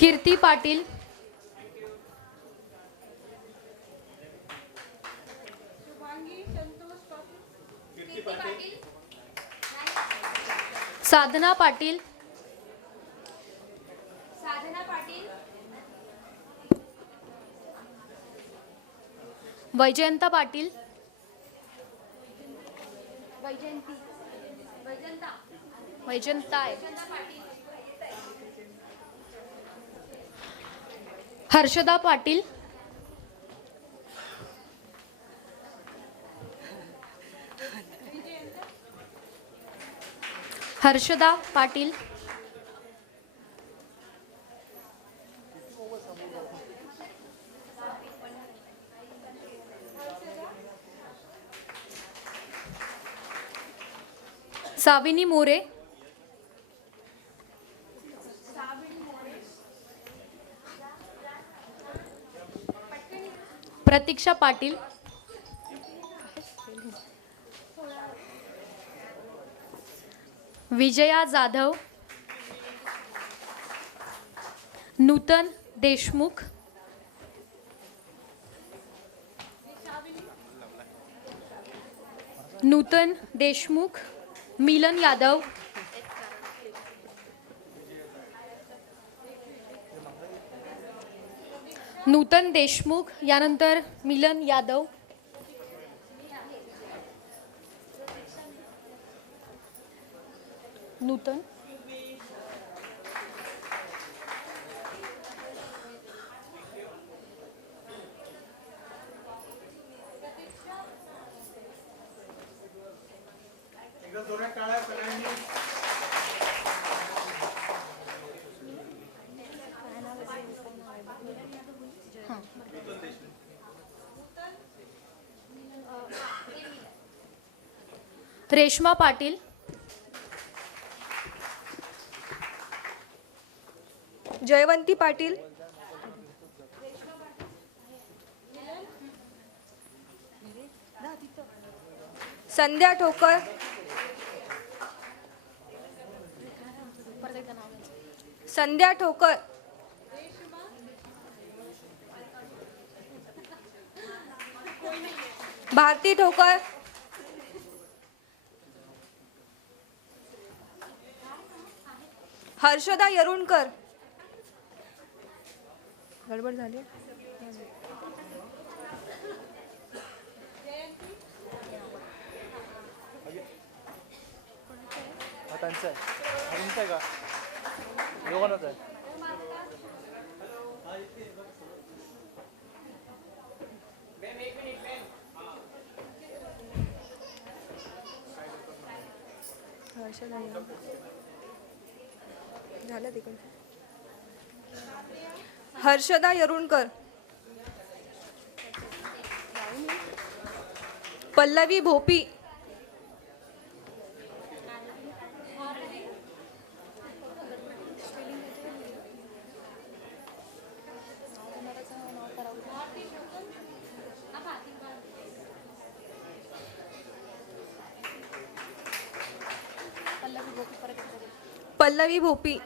कीर्ती पाटील, साधना पाटील, वैजयंता पाटील, वैजंता आहे, हर्षदा पाटील, हर्षदा पाटील, साविनी मोरे, प्रतीक्षा पाटील, विजया जाधव, नूतन देशमुख, नूतन देशमुख, मिलन यादव, नूतन देशमुख, यानंतर मिलन यादव, नूतन, एकदा जोरात टाळ्या सगळ्यांनी. रेश्मा पाटील, जयवंती पाटील, संध्या ठोकर, संध्या ठोकर, भारती ठोकर, हर्षदा यरुणकर, गडबड झाली. त्यांचं आहे तुमचं आहे का दोघांनाच आहे. झालं तिकडे. हर्षदा यरुणकर, पल्लवी भोपी, पल्लवी भोपी,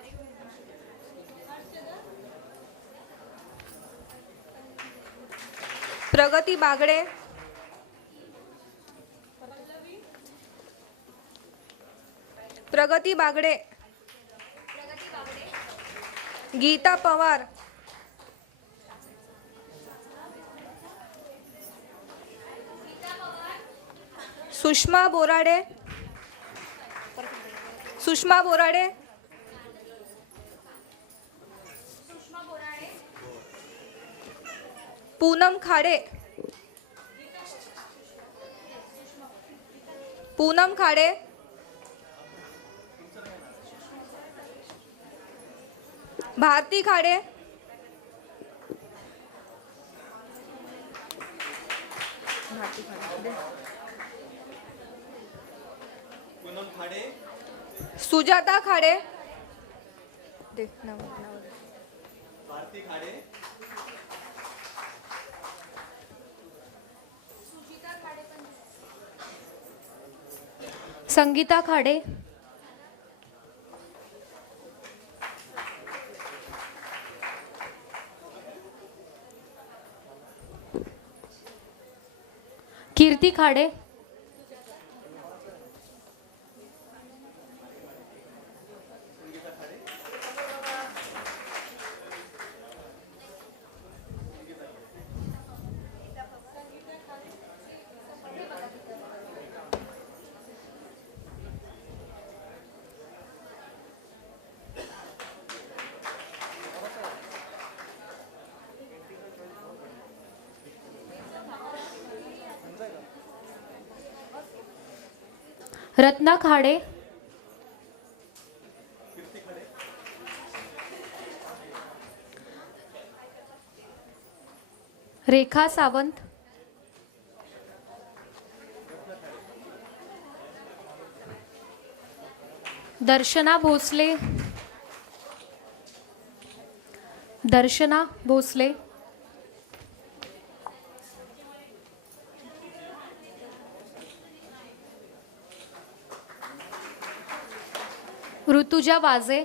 प्रगती बागडे, प्रगती बागडे, गीता पवार, सुषमा बोराडे, सुषमा बोराडे, पूनम खाडे, पूनम खाडे, भारती खाडे, सुजाता खाडे, संगीता खाडे, कीर्ती खाडे, रत्ना खाडे, रेखा सावंत, दर्शना भोसले, दर्शना भोसले, ऋतुजा वाजे,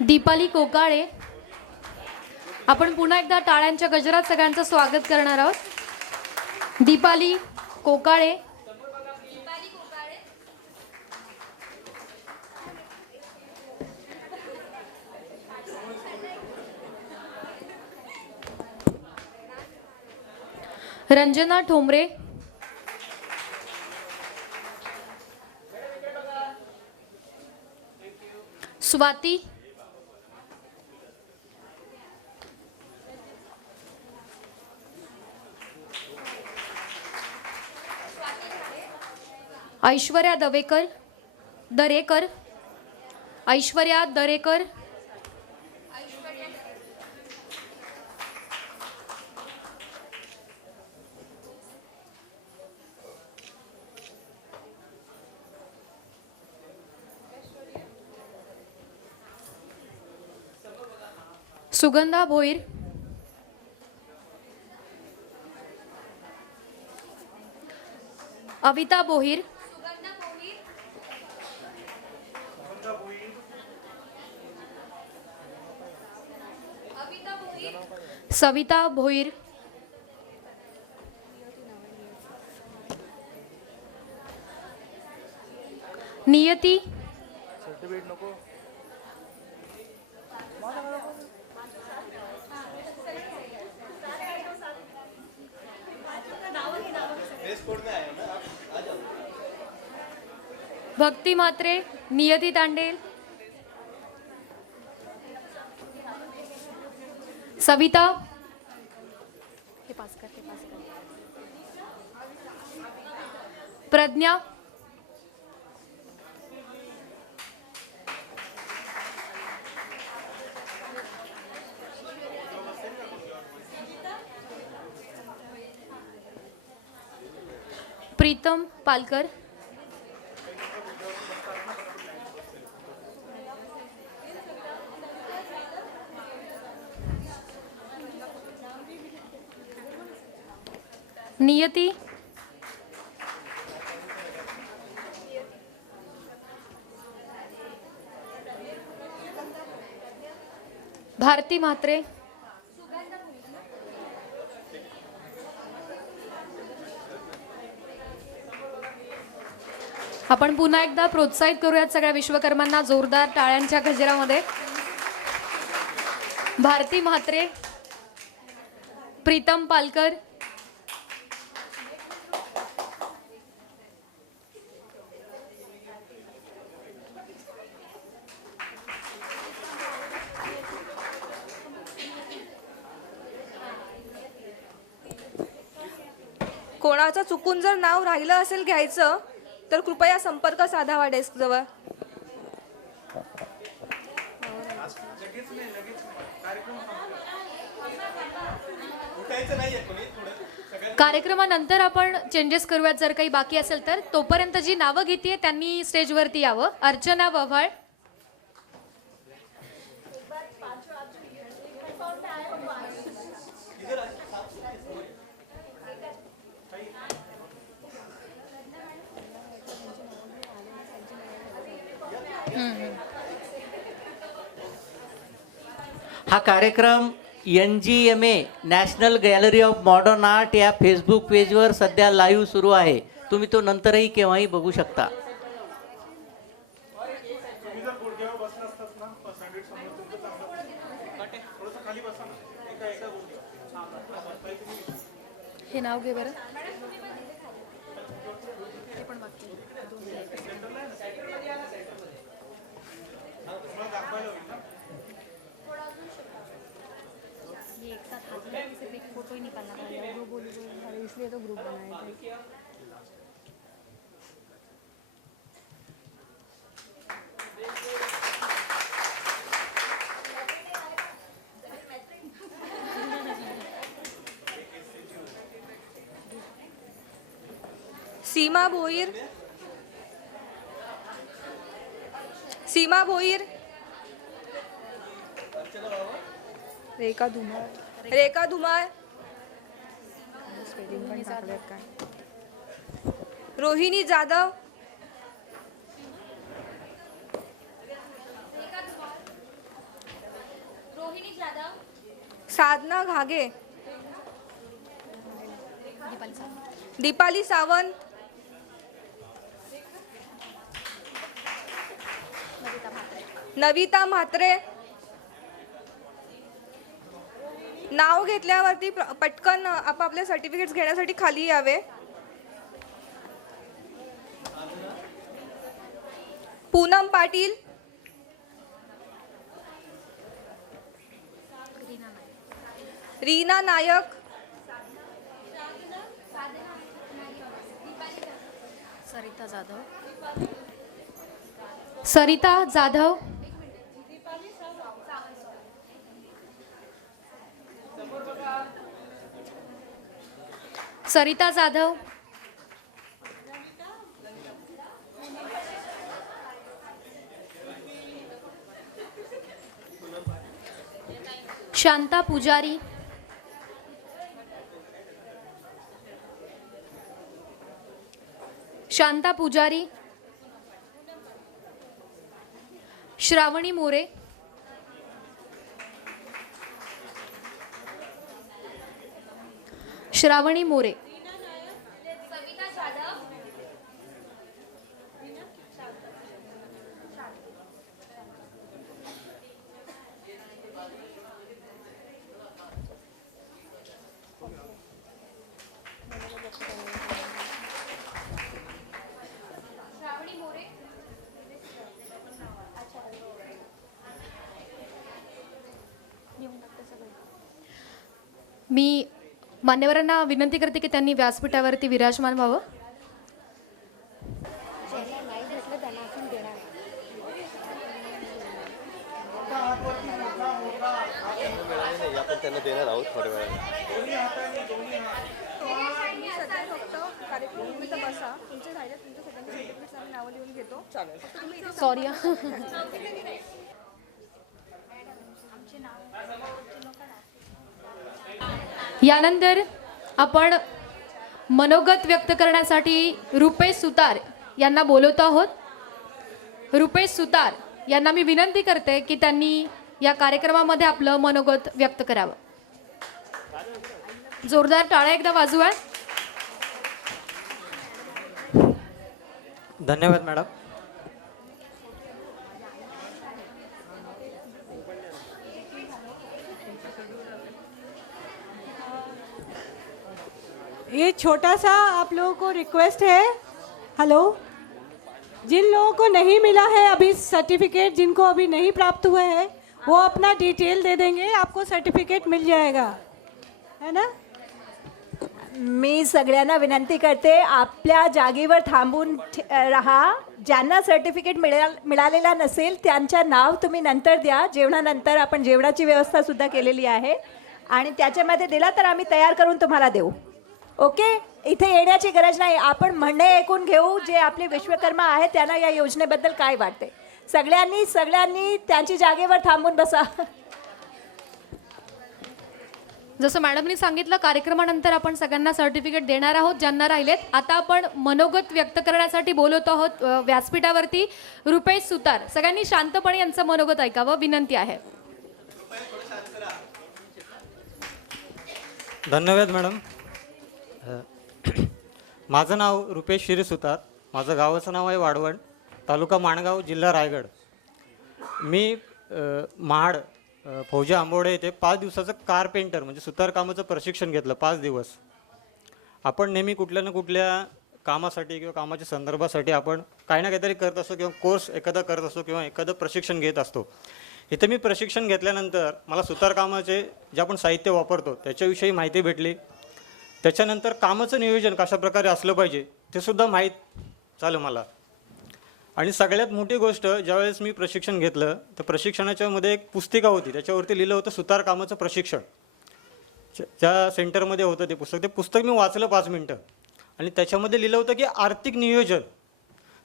दीपाली कोकाळे. आपण पुन्हा एकदा टाळ्यांच्या गजरात सगळ्यांचं स्वागत करणार आहोत. दीपाली कोकाळे, रंजना ठोंबरे, स्वाती, ऐश्वर्या दरेकर, ऐश्वर्या दरेकर, सुगंधा भोईर, अविता भोईर, सविता भोईर, नियती, सर्टिफिकेट नको. भक्ती मात्रे, नियती तांडेल, सविता, प्रज्ञा, प्रीतम पालकर, नियती, भारती म्हात्रे, आपण पुन्हा एकदा प्रोत्साहित करूयात सगळ्या विश्वकर्मांना जोरदार टाळ्यांच्या गजरामध्ये. भारती म्हात्रे, प्रीतम पालकर, कोणाचं चुकून जर नाव राहिलं असेल घ्यायचं तर कृपया संपर्क साधावा डेस्कजवळ. कार्यक्रमानंतर आपण चेंजेस करूयात जर काही बाकी असेल तर. तोपर्यंत जी नावं घेतीये त्यांनी स्टेजवरती यावं. अर्चना वव्हाळ, हा कार्यक्रम NGMA national gallery of modern art या फेसबुक पेजवर सध्या लाईव्ह सुरू आहे. तुम्ही तो नंतरही केव्हाही बघू शकता. हे नाव घे बरं. फोटो ही निकालना पड़ेगा, वो बोली इसलिए तो ग्रुप बनाया था. सीमा भोईर, सीमा भोईर, रेखा धुमाळ, रेखा धुमाळ, रोहिणी जाधव, साधना घागे, दीपाली सावंत, नविता म्हात्रे. नाव घेतल्यावरती पटकन आपापले सर्टिफिकेट्स घेण्यासाठी खाली यावे. पूनम पाटील, रीना नायक, सरिता जाधव, सरिता जाधव, सरिता जाधव, शांता पुजारी, शांता पुजारी, श्रावणी मोरे, श्रावणी मोरे, मी मान्यवरांना विनंती करते की त्यांनी व्यासपीठावरती विराजमान व्हावं. आपण त्यांना देणार आहोत थोड्या वेळाने. सॉरी. यानंतर आपण मनोगत व्यक्त करण्यासाठी रुपेश सुतार यांना बोलवतो आहोत. रुपेश सुतार यांना मी विनंती करते की त्यांनी या कार्यक्रमामध्ये आपलं मनोगत व्यक्त करावं. जोरदार टाळ्या एकदा वाजवा. धन्यवाद मॅडम. ये छोटा सा आप लोगों को रिक्वेस्ट है. हेलो, जिन लोगों को नहीं मिला है अभी सर्टिफिकेट, जिनको अभी नहीं प्राप्त हुए हैं, वो अपना डिटेल दे देंगे, आपको सर्टिफिकेट मिल जाएगा, है ना. मी सगळ्यांना विनंती करते, आपल्या जागेवर थांबून राहा. ज्यांना सर्टिफिकेट मिळालेला नसेल त्यांच्या नाव तुम्ही नंतर द्या. जेवणानंतर आपण जेवणाची व्यवस्थासुद्धा केलेली आहे आणि त्याच्यामध्ये दिला तर आम्ही तयार करून तुम्हाला देऊ. ओके, इथे येण्याची गरज नाही. आपण म्हणणे ऐकून घेऊ जे आपले विश्वकर्मा आहेत त्यांना या योजनेबद्दल काय वाटते. सगळ्यांनी त्यांची जागेवर थांबून बसा. जसं मॅडमनी सांगितलं, कार्यक्रमानंतर आपण सगळ्यांना सर्टिफिकेट देणार आहोत ज्यांना राहिलेत. आता आपण मनोगत व्यक्त करण्यासाठी बोलवत आहोत व्यासपीठावरती रुपेश सुतार. सगळ्यांनी शांतपणे यांचं मनोगत ऐकावं विनंती आहे. धन्यवाद मॅडम. माझं नाव रुपेश शिरी सुतार. माझं गावाचं नाव आहे वाढवण, तालुका माणगाव, जिल्हा रायगड. मी महाड फौजी आंबोडे येथे 5 दिवसाचं कारपेंटर म्हणजे सुतार कामाचं प्रशिक्षण घेतलं. 5 दिवस. आपण नेहमी कुठल्या ना कुठल्या कामासाठी किंवा कामाच्या संदर्भासाठी आपण काही ना काहीतरी करत असतो किंवा कोर्स एखादा करत असतो किंवा एखादं प्रशिक्षण घेत असतो. इथे मी प्रशिक्षण घेतल्यानंतर मला सुतार कामाचे जे आपण साहित्य वापरतो त्याच्याविषयी माहिती भेटली. त्याच्यानंतर कामाचं नियोजन कशाप्रकारे असलं पाहिजे ते सुद्धा माहीत झालं मला. आणि सगळ्यात मोठी गोष्ट, ज्यावेळेस मी प्रशिक्षण घेतलं तर प्रशिक्षणाच्यामध्ये एक पुस्तिका होती, त्याच्यावरती लिहिलं होतं सुतार कामाचं प्रशिक्षण. ज्या सेंटरमध्ये होतं ते पुस्तक मी वाचलं 5 मिनटं आणि त्याच्यामध्ये लिहिलं होतं की आर्थिक नियोजन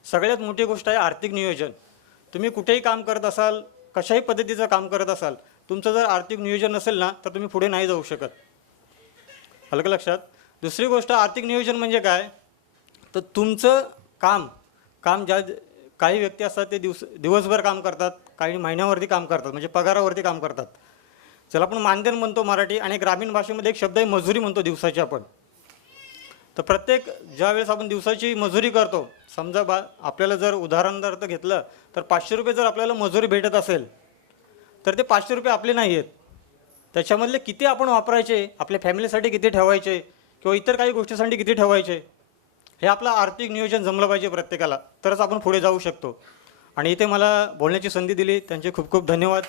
सगळ्यात मोठी गोष्ट आहे. आर्थिक नियोजन. तुम्ही कुठेही काम करत असाल, कशाही पद्धतीचं काम करत असाल, तुमचं जर आर्थिक नियोजन नसेल ना तर तुम्ही पुढे नाही जाऊ शकत. आलं का लक्षात. दुसरी गोष्ट, आर्थिक नियोजन म्हणजे काय, तर तुमचं काम ज्या काही व्यक्ती असतात ते दिवसभर काम करतात, काही महिन्यावरती काम करतात, म्हणजे पगारावरती काम करतात. ज्याला आपण मानधन म्हणतो मराठी, आणि ग्रामीण भाषेमध्ये एक शब्द आहे मजुरी म्हणतो दिवसाची आपण. तर प्रत्येक ज्यावेळेस आपण दिवसाची मजुरी करतो, समजा आपल्याला जर उदाहरणार्थ घेतलं तर 500 रुपये जर आपल्याला मजुरी भेटत असेल तर ते 500 रुपये आपले नाही आहेत. त्याच्यामधले किती आपण वापरायचे, आपल्या फॅमिलीसाठी किती ठेवायचे किंवा इतर काही गोष्टीसाठी किती ठेवायचे, हे आपलं आर्थिक नियोजन जमलं पाहिजे प्रत्येकाला, तरच आपण पुढे जाऊ शकतो. आणि इथे मला बोलण्याची संधी दिली त्यांचे खूप खूप धन्यवाद.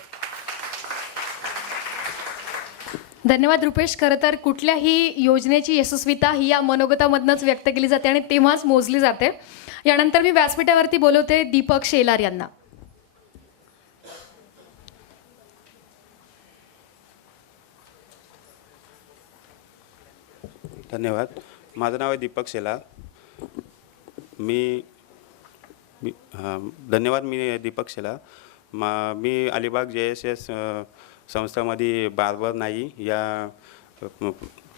धन्यवाद रुपेश. खरं तर कुठल्याही योजनेची यशस्वीता ही या मनोगतामधनंच व्यक्त केली जाते आणि तेव्हाच मोजली जाते. यानंतर मी व्यासपीठावरती बोलवते दीपक शेलार यांना. धन्यवाद. माझं नाव आहे दीपक शेलार. धन्यवाद. मी दीपक शेलार. मी अलिबाग JSS संस्थामध्ये बार्बर नाही या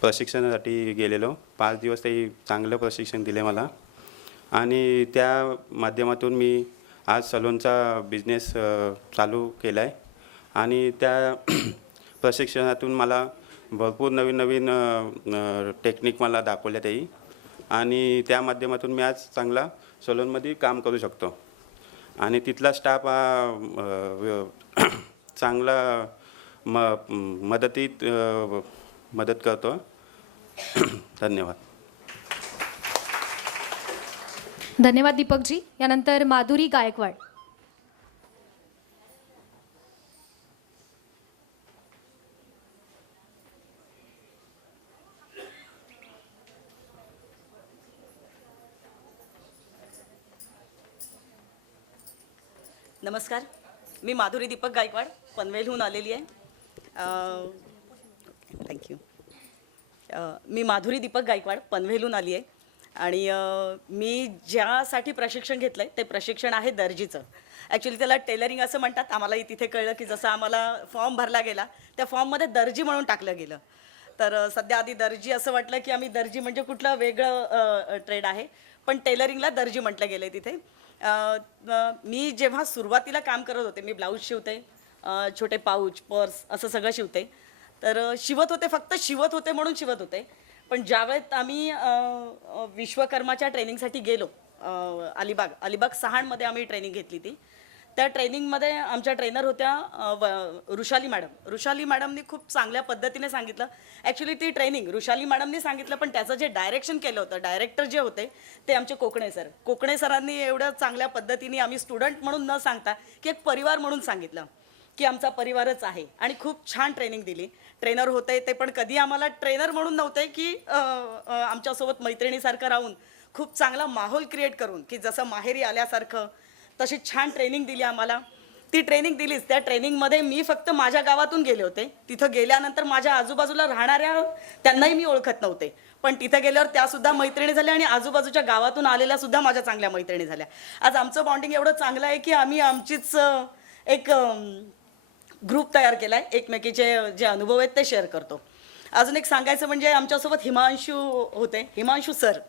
प्रशिक्षणासाठी गेलेलो. 5 दिवस ते चांगलं प्रशिक्षण दिले मला आणि त्या माध्यमातून मी आज सलूनचा बिझनेस चालू केला आहे. आणि त्या प्रशिक्षणातून मला भरपूर नवीन टेक्निक मला दाखवल्या त्याही, आणि त्या माध्यमातून मी आज चांगला सलूनमध्ये काम करू शकतो. आणि तिथला स्टाफ हा चांगला मदत करतो. धन्यवाद. धन्यवाद दीपकजी. यानंतर माधुरी गायकवाड. नमस्कार. मी माधुरी दीपक गायकवाड पनवेलहून आलेली आहे. थँक्यू. मी माधुरी दीपक गायकवाड पनवेलहून आली आहे आणि मी ज्यासाठी प्रशिक्षण घेतलं आहे ते प्रशिक्षण आहे दर्जीचं. ॲक्च्युली त्याला टेलरिंग असं म्हणतात. आम्हालाही तिथे कळलं की जसं आम्हाला फॉर्म भरला गेला त्या फॉर्ममध्ये दर्जी म्हणून टाकलं गेलं. तर सध्या आधी दर्जी असं वाटलं की आम्ही दर्जी म्हणजे कुठलं वेगळं ट्रेड आहे, पण टेलरिंगला दर्जी म्हटलं गेलं आहे तिथे. मी जेव्हा सुरुवातीला काम करत होते, मी ब्लाऊज शिवते, छोटे पाऊच पर्स असं सगळं शिवते. तर शिवत होते, फक्त शिवत होते म्हणून शिवत होते. पण ज्यावेळेस आम्ही विश्वकर्माच्या ट्रेनिंगसाठी गेलो अलिबाग सहाणमध्ये आम्ही ट्रेनिंग घेतली ती. त्या ट्रेनिंगमध्ये आमच्या ट्रेनर होत्या ऋषाली मॅडमनी खूप चांगल्या पद्धतीने सांगितलं. ॲक्च्युली ती ट्रेनिंग ऋषाली मॅडमनी सांगितलं, पण त्याचं जे डायरेक्शन केलं होतं, डायरेक्टर जे होते ते आमचे कोकणे सरांनी एवढ्या चांगल्या पद्धतीने आम्ही स्टुडंट म्हणून न सांगता की एक परिवार म्हणून सांगितलं की आमचा परिवारच आहे. आणि खूप छान ट्रेनिंग दिली. ट्रेनर होते ते पण कधी आम्हाला ट्रेनर म्हणून नव्हते की आमच्यासोबत मैत्रिणीसारखं राहून खूप चांगला माहोल क्रिएट करून की जसं माहेरी आल्यासारखं तशी छान ट्रेनिंग दिली आम्हाला. ती ट्रेनिंग दिलीच. त्या ट्रेनिंगमध्ये मी फक्त माझ्या गावातून गेले होते. तिथं गेल्यानंतर माझ्या आजूबाजूला राहणाऱ्या त्यांनाही मी ओळखत नव्हते, पण तिथं गेल्यावर त्यासुद्धा मैत्रिणी झाल्या आणि आजूबाजूच्या गावातून आलेल्या सुद्धा माझ्या चांगल्या मैत्रिणी झाल्या. आज आमचं बॉन्डिंग एवढं चांगलं आहे की आम्ही आमचीच एक ग्रुप तयार केला आहे. एकमेकीचे जे अनुभव आहेत ते शेअर करतो. अजून एक सांगायचं म्हणजे आमच्यासोबत हिमांशू सर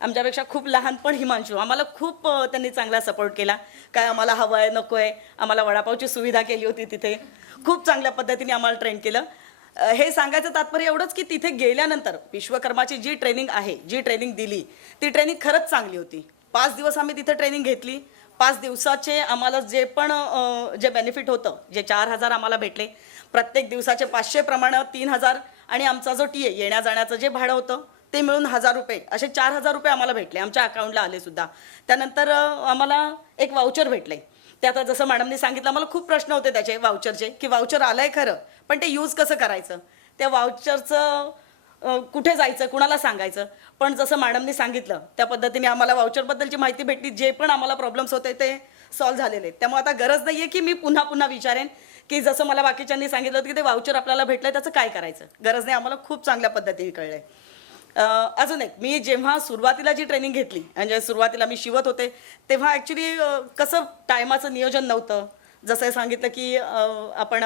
आमच्यापेक्षा खूप लहान, पण हिमांशू आम्हाला खूप त्यांनी चांगला सपोर्ट केला. काय आम्हाला हवं आहे नको आहे, आम्हाला वडापावची सुविधा केली होती तिथे. खूप चांगल्या पद्धतीने आम्हाला ट्रेन केलं. हे सांगायचं तात्पर्य एवढंच की तिथे गेल्यानंतर विश्वकर्माची जी ट्रेनिंग दिली ती ट्रेनिंग खरंच चांगली होती. 5 दिवस आम्ही तिथे ट्रेनिंग घेतली. 5 दिवसाचे आम्हाला जे पण जे बेनिफिट होतं, जे 4,000 आम्हाला भेटले, प्रत्येक दिवसाचे 500 प्रमाणे 3,000 आणि आमचा जो TA येण्या जाण्याचं जे भाडं होतं ते मिळून 1,000 रुपये, असे 4,000 रुपये आम्हाला भेटले. आमच्या अकाउंटला आले सुद्धा. त्यानंतर आम्हाला एक वाउचर भेटले. ते आता जसं मॅडमने सांगितलं, आम्हाला खूप प्रश्न होते त्याचे वाउचरचे की वाउचर आलं आहे खरं, पण ते यूज कसं करायचं, त्या वाउचरचं कुठे जायचं, कुणाला सांगायचं. पण जसं मॅडमने सांगितलं त्या पद्धतीने आम्हाला वाउचरबद्दलची माहिती भेटली. जे पण आम्हाला प्रॉब्लेम्स होते ते सॉल्व्ह झालेले. त्यामुळे आता गरज नाही आहे की मी पुन्हा विचारेन की जसं मला बाकीच्यांनी सांगितलं होतं की ते वाउचर आपल्याला भेटलं त्याचं काय करायचं. गरज नाही, आम्हाला खूप चांगल्या पद्धतीने कळलं आहे. अजून एक, मी जेव्हा सुरुवातीला जी ट्रेनिंग घेतली म्हणजे सुरुवातीला मी शिवत होते तेव्हा ॲक्च्युली कसं टायमाचं नियोजन नव्हतं. जसं सांगितलं की आपण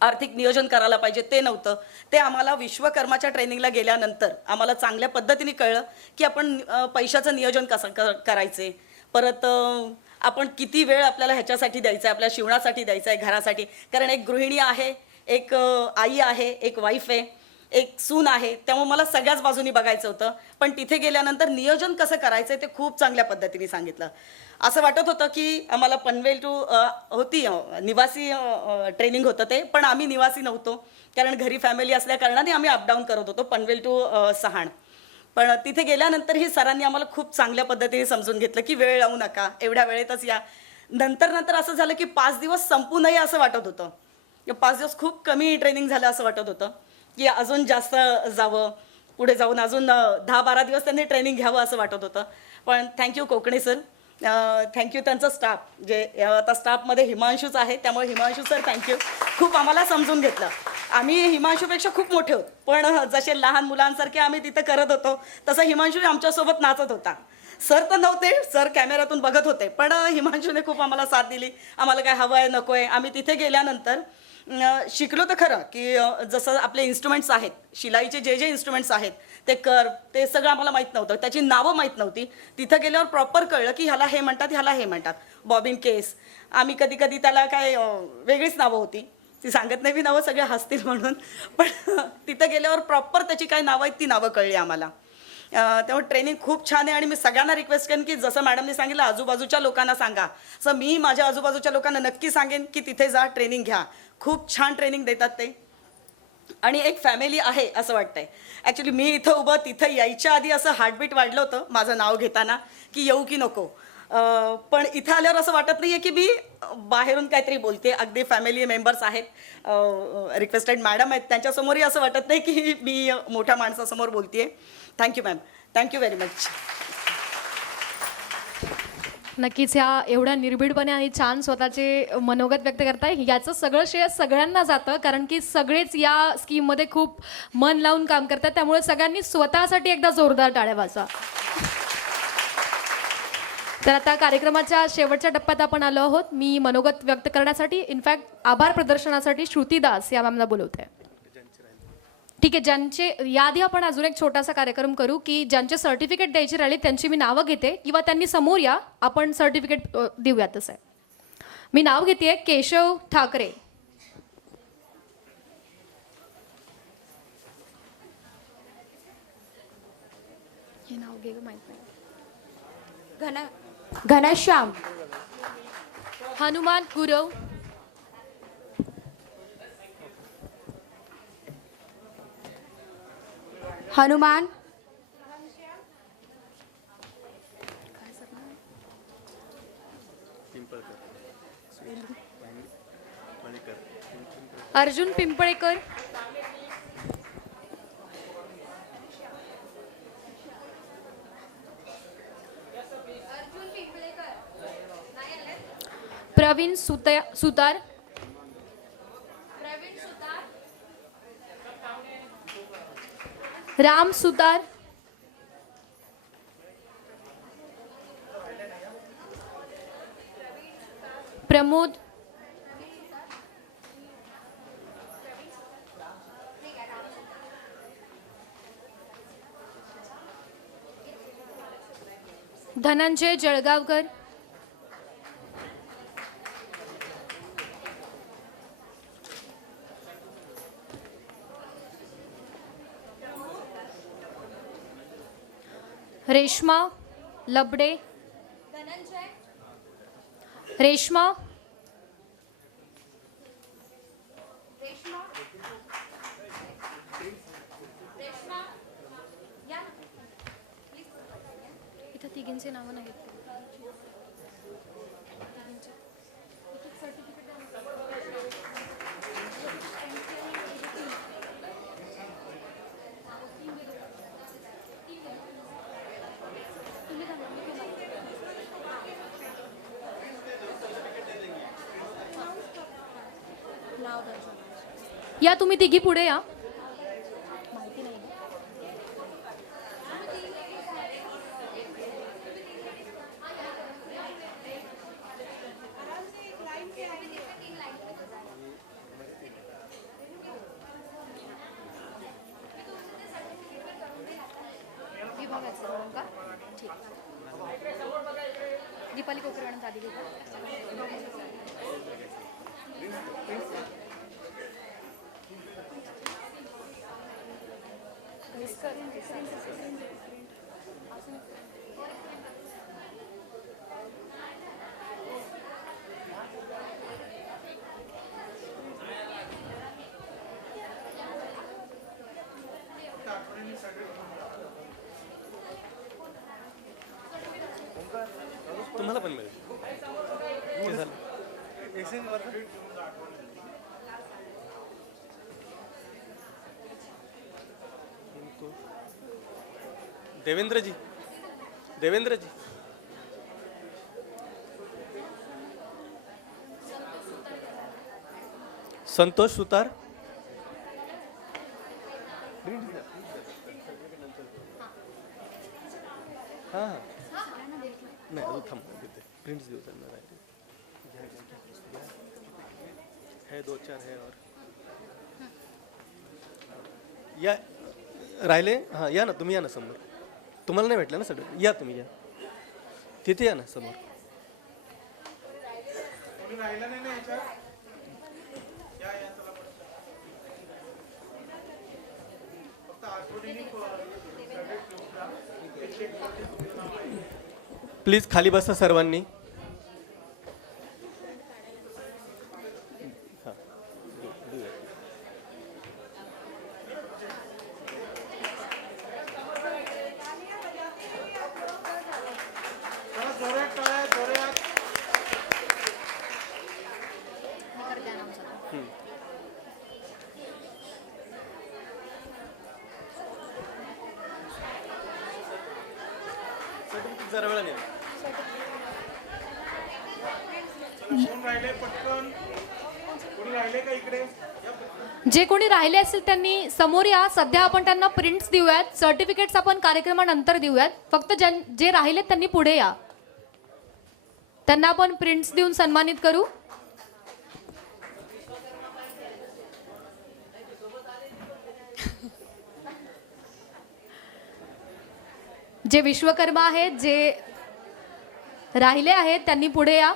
आर्थिक नियोजन करायला पाहिजे, ते नव्हतं. ते आम्हाला विश्वकर्माच्या ट्रेनिंगला गेल्यानंतर आम्हाला चांगल्या पद्धतीने कळलं की आपण पैशाचं नियोजन कसं करायचे, परत आपण किती वेळ आपल्याला ह्याच्यासाठी द्यायचा आहे, आपल्या शिवणासाठी द्यायचा आहे, घरासाठी. कारण एक गृहिणी आहे, एक आई आहे, एक वाईफ आहे, एक सून आहे. त्यामुळे मला सगळ्याच बाजूनी बघायचं होतं. पण तिथे गेल्यानंतर नियोजन कसं करायचं ते खूप चांगल्या पद्धतीने सांगितलं. असं वाटत होतं की आम्हाला पनवेल टू होती निवासी ट्रेनिंग होतं ते, पण आम्ही निवासी नव्हतो कारण घरी फॅमिली असल्या कारणाने आम्ही अपडाऊन करत होतो पनवेल टू सहाण. पण तिथे गेल्यानंतर ही सरांनी आम्हाला खूप चांगल्या पद्धतीने समजून घेतलं की वेळ लावू नका, एवढ्या वेळेतच या. नंतर असं झालं की 5 दिवस संपू नये असं वाटत होतं. 5 दिवस खूप कमी ट्रेनिंग झालं असं वाटत होतं की अजून जास्त जावं, पुढे जाऊन अजून 10-12 दिवस त्यांनी ट्रेनिंग घ्यावं असं वाटत होतं. पण थँक्यू कोकणे सर, थँक्यू त्यांचं स्टाफ, जे आता स्टाफमध्ये हिमांशूच आहे त्यामुळे हिमांशू सर थँक्यू. खूप आम्हाला समजून घेतलं. आम्ही हिमांशूपेक्षा खूप मोठे होत, पण जसे लहान मुलांसारखे आम्ही तिथं करत होतो तसं हिमांशू आमच्यासोबत नाचत होता. सर तर नव्हते, सर कॅमेऱ्यातून बघत होते, पण हिमांशूने खूप आम्हाला साथ दिली. आम्हाला काय हवं आहे नको आहे. आम्ही तिथे गेल्यानंतर शिकलो तर खरं की जसं आपले इन्स्ट्रुमेंट्स आहेत, शिलाईचे जे इन्स्ट्रुमेंट्स आहेत ते ते सगळं आम्हाला माहीत नव्हतं, त्याची नावं माहीत नव्हती. तिथं गेल्यावर प्रॉपर कळलं की ह्याला हे म्हणतात, ह्याला हे म्हणतात. बॉबिन केस, आम्ही कधी त्याला काय वेगळीच नावं होती, ती सांगत नाही मी नावं, सगळे हसतील म्हणून. पण तिथं गेल्यावर प्रॉपर त्याची काय नावं आहेत ती नावं कळली आम्हाला. त्यामुळे ट्रेनिंग खूप छान आहे. आणि मी सगळ्यांना रिक्वेस्ट करेन की जसं मॅडमने सांगितलं आजूबाजूच्या लोकांना सांगा, असं मी माझ्या आजूबाजूच्या लोकांना नक्की सांगेन की तिथे जा, ट्रेनिंग घ्या. खूप छान ट्रेनिंग देतात ते. आणि एक फॅमिली आहे असं वाटतंय. ॲक्च्युली मी इथं उभं तिथं यायच्या आधी असं हार्टबीट वाढलं होतं माझं नाव घेताना की येऊ की नको. पण इथं आल्यावर असं वाटत नाही आहे की मी बाहेरून काहीतरी बोलते. अगदी फॅमिली मेंबर्स आहेत, रिक्वेस्टेड मॅडम आहेत, त्यांच्यासमोरही असं वाटत नाही की मी मोठ्या माणसासमोर बोलते. Thank you ma'am, thank you very much. नक्कीच ह्या एवढ्या निर्भीडपणे आणि छान स्वतःचे मनोगत व्यक्त करताय, याचं सगळं श्रेय सगळ्यांना जातं, कारण की सगळेच या स्कीममध्ये खूप मन लावून काम करतात. त्यामुळे सगळ्यांनी स्वतःसाठी एकदा जोरदार टाळ्या वाजवा. तर आता कार्यक्रमाच्या शेवटच्या टप्प्यात आपण आलो आहोत. मी मनोगत व्यक्त करण्यासाठी, इनफॅक्ट आभार प्रदर्शनासाठी श्रुती दास या मॅमला बोलवते. ठीक आहे, ज्यांचे याआधी आपण अजून एक छोटासा कार्यक्रम करू की ज्यांचे सर्टिफिकेट द्यायचे राहिले त्यांची मी नावं घेते किंवा त्यांनी समोर या, आपण सर्टिफिकेट देऊयात. तसं आहे. मी नाव घेते केशव ठाकरे. हे नाव घे गं, माहित नाही. घनश्याम. हनुमान गुरव. हनुमान. अर्जुन पिंपळेकर. प्रवीण सुतार. राम सुतार. प्रमोद. धनंजय जळगावकर. रेश्मा लबडे. रेश्मा. इथं तिघींचे नावं नाही घेतले. या तुम्ही तिघी पुढे या. दीपाली कोकरानंद आधी घेता. तुम्हाला पण मिळेल. ते झालं. देवेंद्रजी. देवेंद्रजी. संतोष सुतार. हां हां नाही अजून थांब देते. प्रिंट्स देऊ त्यांना. है 2-4 है और या राहिले. हां या ना तुम्ही, या ना समोर. तुम्हाला नाही भेटलं ना सगळं. या तुम्ही, या तिथे या ना समोर. प्लीज खाली बसा सर्वांनी. जरा वेळा नाही. जे कोणी राहिले असेल त्यांनी समोर या. सध्या आपण त्यांना प्रिंट्स देऊयात. सर्टिफिकेट्स आपण कार्यक्रमानंतर देऊयात. फक्त जे राहिलेत त्यांनी पुढे या. त्यांना आपण प्रिंट्स देऊन सन्मानित करू. जे विश्वकर्मा आहेत, जे राहिले आहेत त्यांनी पुढे या.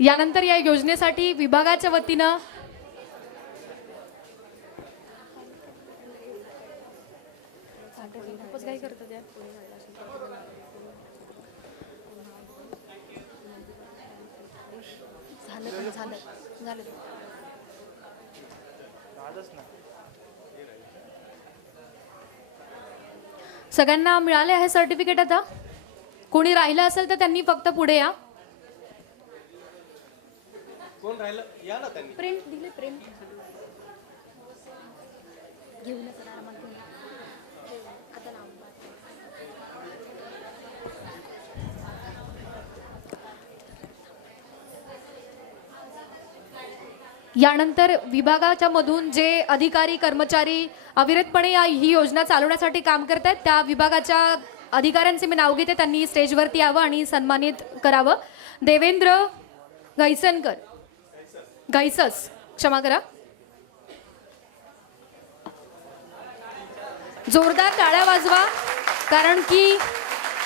यानंतर या योजनेसाठी विभागाच्या वतीनं सगळ्यांना मिळाले आहे सर्टिफिकेट. आता कोणी राहिलं असेल तर त्यांनी फक्त पुढे या. कोण राहिलं या ना त्यांनी. प्रिंट दिले, प्रिंट यानंतर विभागाच्या मधून जे अधिकारी कर्मचारी अविरतपणे ही योजना चालवण्यासाठी काम करत आहेत त्या विभागाच्या अधिकाऱ्यांचे मी नाव घेते. त्यांनी स्टेजवरती यावं आणि सन्मानित करावं. देवेंद्र घैसनकर, घैसस, क्षमा करा. जोरदार टाळ्या वाजवा, कारण की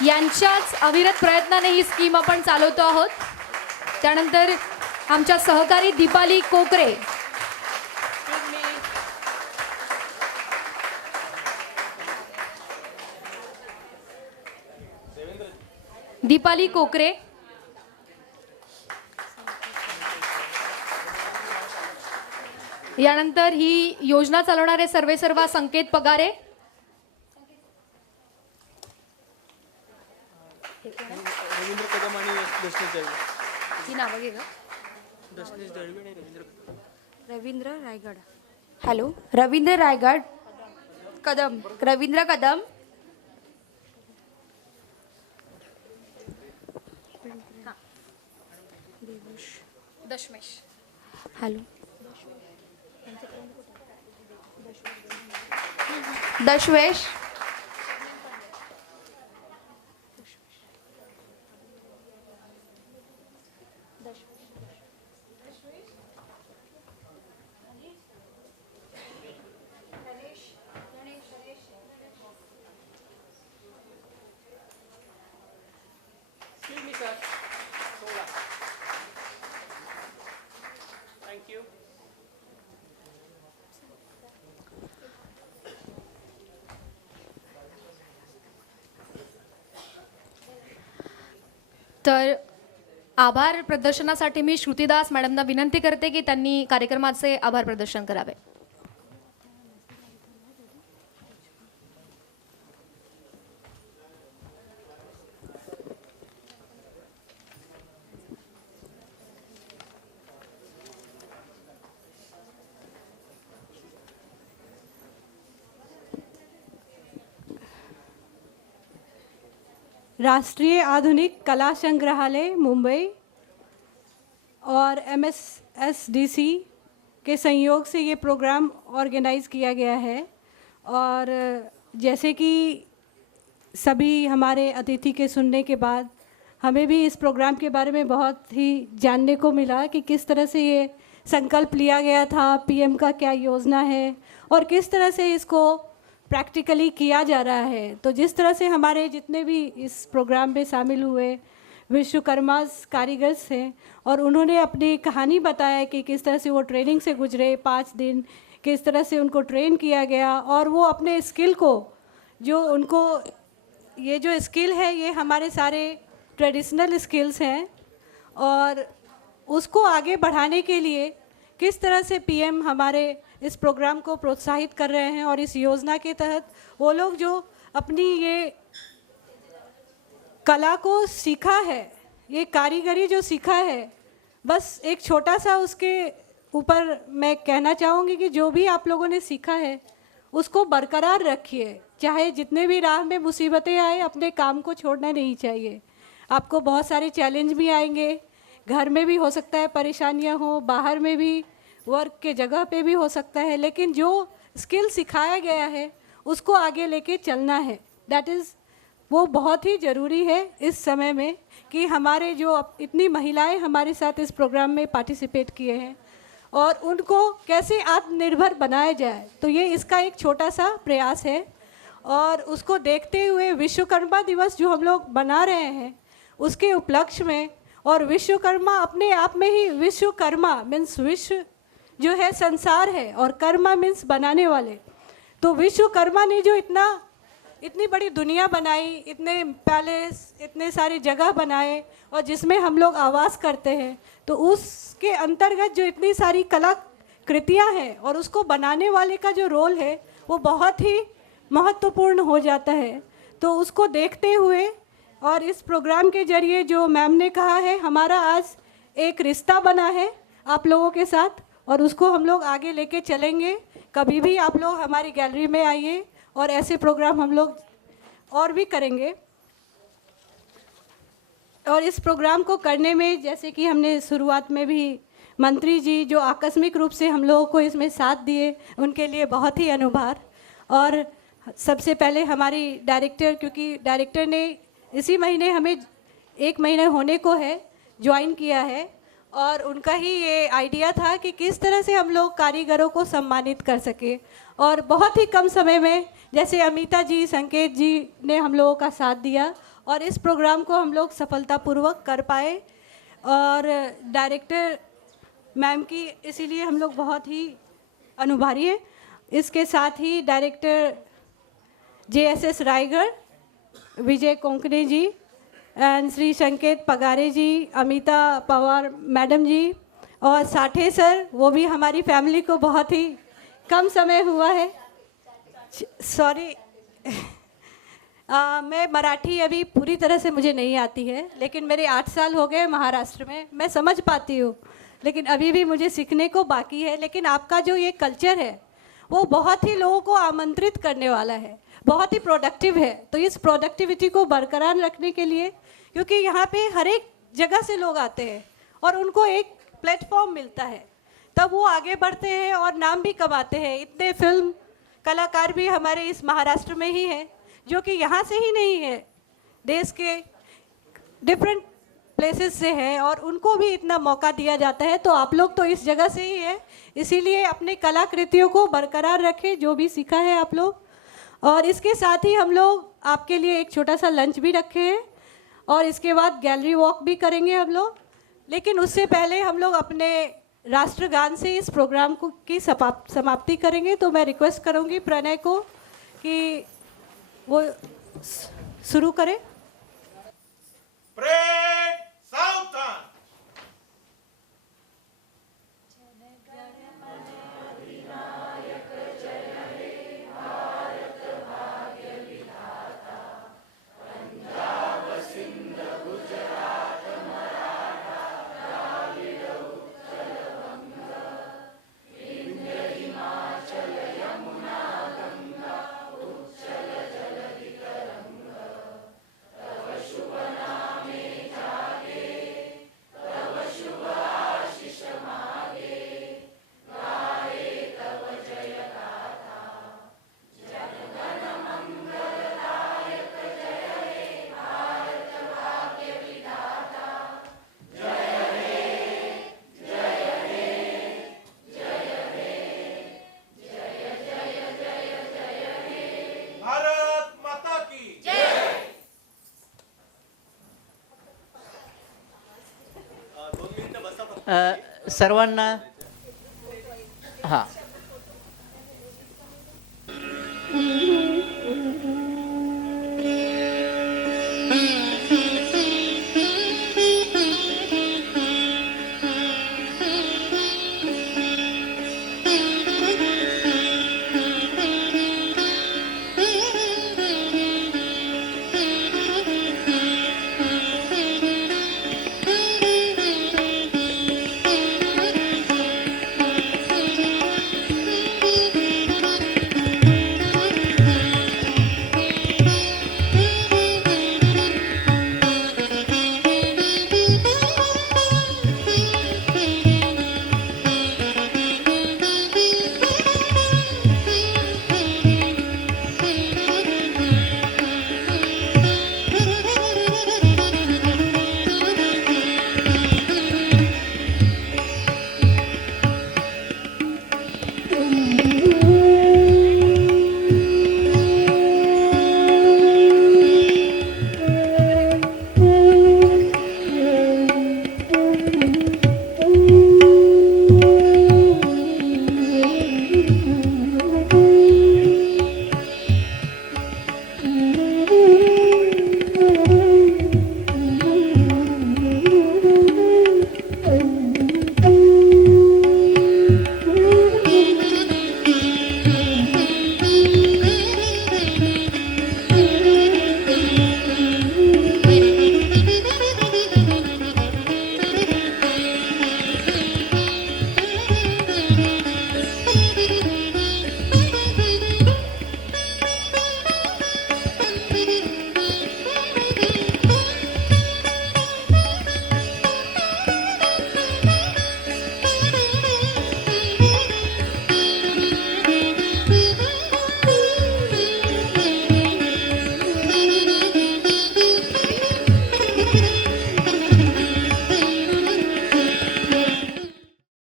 यांच्याच अविरत प्रयत्नाने ही स्कीम आपण चालवतो आहोत. त्यानंतर आमच्या सहकारी दीपाली कोकरे, दीपाली कोकरे, यानंतर ही योजना चालवणारे सर्वेसर्वा संकेत पगारे, रवींद्र कदम आणि दशनेश दळवी. ती नावं घे ग. दशनेश दळवी आणि रवींद्र रायगड. हॅलो, रवींद्र रायगड कदम, रवींद्र कदम. दशमेश. हॅलो, दशवेश. थँक्यू. तर आभार प्रदर्शनासाठी मी श्रुतीदास मॅडमना विनंती करते की त्यांनी कार्यक्रमाचे आभार प्रदर्शन करावे. राष्ट्रीय आधुनिक कला संग्रहालय मुंबई और MSSDC के संयोग से ये प्रोग्राम ऑर्गेनाइज किया गया है. और जैसे कि सभी हमारे अतिथि के सुनने के बाद हमें भी इस प्रोग्राम के बारे में बहुत ही जानने को मिला कि किस तरह से ये संकल्प लिया गया था, PM का क्या योजना है और किस तरह से इसको प्रैक्टिकली किया जा रहा है. तो जिस तरह से हमारे जितने भी इस प्रोग्राम में शामिल हुए विश्वकर्मा कारीगर्स हैं और उन्होंने अपनी कहानी बताया कि किस तरह से वो ट्रेनिंग से गुजरे 5 दिन, किस तरह से उनको ट्रेन किया गया और वो अपने स्किल को, जो उनको ये जो स्किल है ये हमारे सारे ट्रेडिशनल स्किल्स हैं और उसको आगे बढ़ाने के लिए किस तरह से PM हमारे इस प्रोग्राम को प्रोत्साहित कर रहे हैं. और इस योजना के तहत वो लोग जो अपनी ये कला को सीखा है, ये कारीगरी जो सीखा है, बस एक छोटा सा उसके ऊपर मैं कहना चाहूँगी कि जो भी आप लोगों ने सीखा है उसको बरकरार रखिए. चाहे जितने भी राह में मुसीबतें आए, अपने काम को छोड़ना नहीं चाहिए. आपको बहुत सारे चैलेंज भी आएंगे, घर में भी हो सकता है परेशानियां हो, बाहर में भी वर्क के जगह पे भी हो सकता है, लेकिन जो स्किल सिखाया गया है उसको आगे लेके चलना है. दैट इज़ वो बहुत ही ज़रूरी है इस समय में कि हमारे जो इतनी महिलाएं हमारे साथ इस प्रोग्राम में पार्टिसिपेट किए हैं और उनको कैसे आत्मनिर्भर बनाया जाए. तो ये इसका एक छोटा सा प्रयास है और उसको देखते हुए विश्वकर्मा दिवस जो हम लोग मना रहे हैं उसके उपलक्ष्य में और विश्वकर्मा अपने आप में ही, विश्वकर्मा मीन्स विश्व जो है संसार है, और कर्मा मीन्स बनाने वाले। तो विश्वकर्मा ने जो इतनी बड़ी दुनिया बनाई, इतने पैलेस, इतने सारी जगह बनाए, और जिसमें हम लोग आवास करते हैं, तो उसके अंतर्गत जो इतनी सारी कलाकृतियाँ हैं और उसको बनाने वाले का जो रोल है वो बहुत ही महत्वपूर्ण हो जाता है। तो उसको देखते हुए और इस प्रोग्राम के जरिए जो मैम ने कहा है, हमारा आज एक रिश्ता बना है आप लोगों के साथ, और उसको हम लोग आगे लेके चलेंगे। कभी भी आप लोग हमारी गैलरी में आइए और ऐसे प्रोग्राम हम लोग और भी करेंगे। और इस प्रोग्राम को करने में, जैसे कि हमने शुरुआत में भी मंत्री जी जो आकस्मिक रूप से हम लोगों को इसमें साथ दिए, उनके लिए बहुत ही आभार। और सबसे पहले हमारी डायरेक्टर, क्योंकि डायरेक्टर ने इसी महीने हमें 1 महीने होने को है ज्वाइन किया है, और उनका ही ये आइडिया था कि किस तरह से हम लोग कारीगरों को सम्मानित कर सके। और बहुत ही कम समय में, जैसे अमिता जी, संकेत जी ने हम लोगों का साथ दिया और इस प्रोग्राम को हम लोग सफलतापूर्वक कर पाए। और डायरेक्टर मैम की इसीलिए हम लोग बहुत ही आभारी हैं। इसके साथ ही डायरेक्टर JSS रायगढ़, विजय कोंकणे जी एंड श्री संकेत पगारे जी, अमिता पवार मैडम जी और साठे सर, वो भी हमारी फैमिली को बहुत ही कम समय हुआ है। सॉरी मैं मराठी अभी पूरी तरह से मुझे नहीं आती है, लेकिन मेरे 8 साल हो गए महाराष्ट्र में, मैं समझ पाती हूँ, लेकिन अभी भी मुझे सीखने को बाकी है। लेकिन आपका जो ये कल्चर है वो बहुत ही लोगों को आमंत्रित करने वाला है, बहुत ही प्रोडक्टिव है। तो इस प्रोडक्टिविटी को बरकरार रखने के लिए, क्योंकि यहाँ पे हर एक जगह से लोग आते हैं और उनको एक प्लेटफॉर्म मिलता है, तब वो आगे बढ़ते हैं और नाम भी कमाते हैं। इतने फिल्म कलाकार भी हमारे इस महाराष्ट्र में ही हैं, जो कि यहाँ से ही नहीं है, देश के डिफरेंट प्लेसेस से हैं, और उनको भी इतना मौका दिया जाता है। तो आप लोग तो इस जगह से ही है, इसीलिए अपने कलाकृतियों को बरकरार रखें, जो भी सीखा है आप लोग। और इसके साथ ही हम लोग आपके लिए एक छोटा सा लंच भी रखे हैं, और इसके बाद गैलरी वॉक भी करेंगे हम लोग। लेकिन उससे पहले हम लोग अपने राष्ट्रगान से इस प्रोग्राम को की समाप्ति करेंगे। तो मैं रिक्वेस्ट करूंगी प्रणय को कि वो शुरू करें। प्रेम सावधान। सर्वांना हां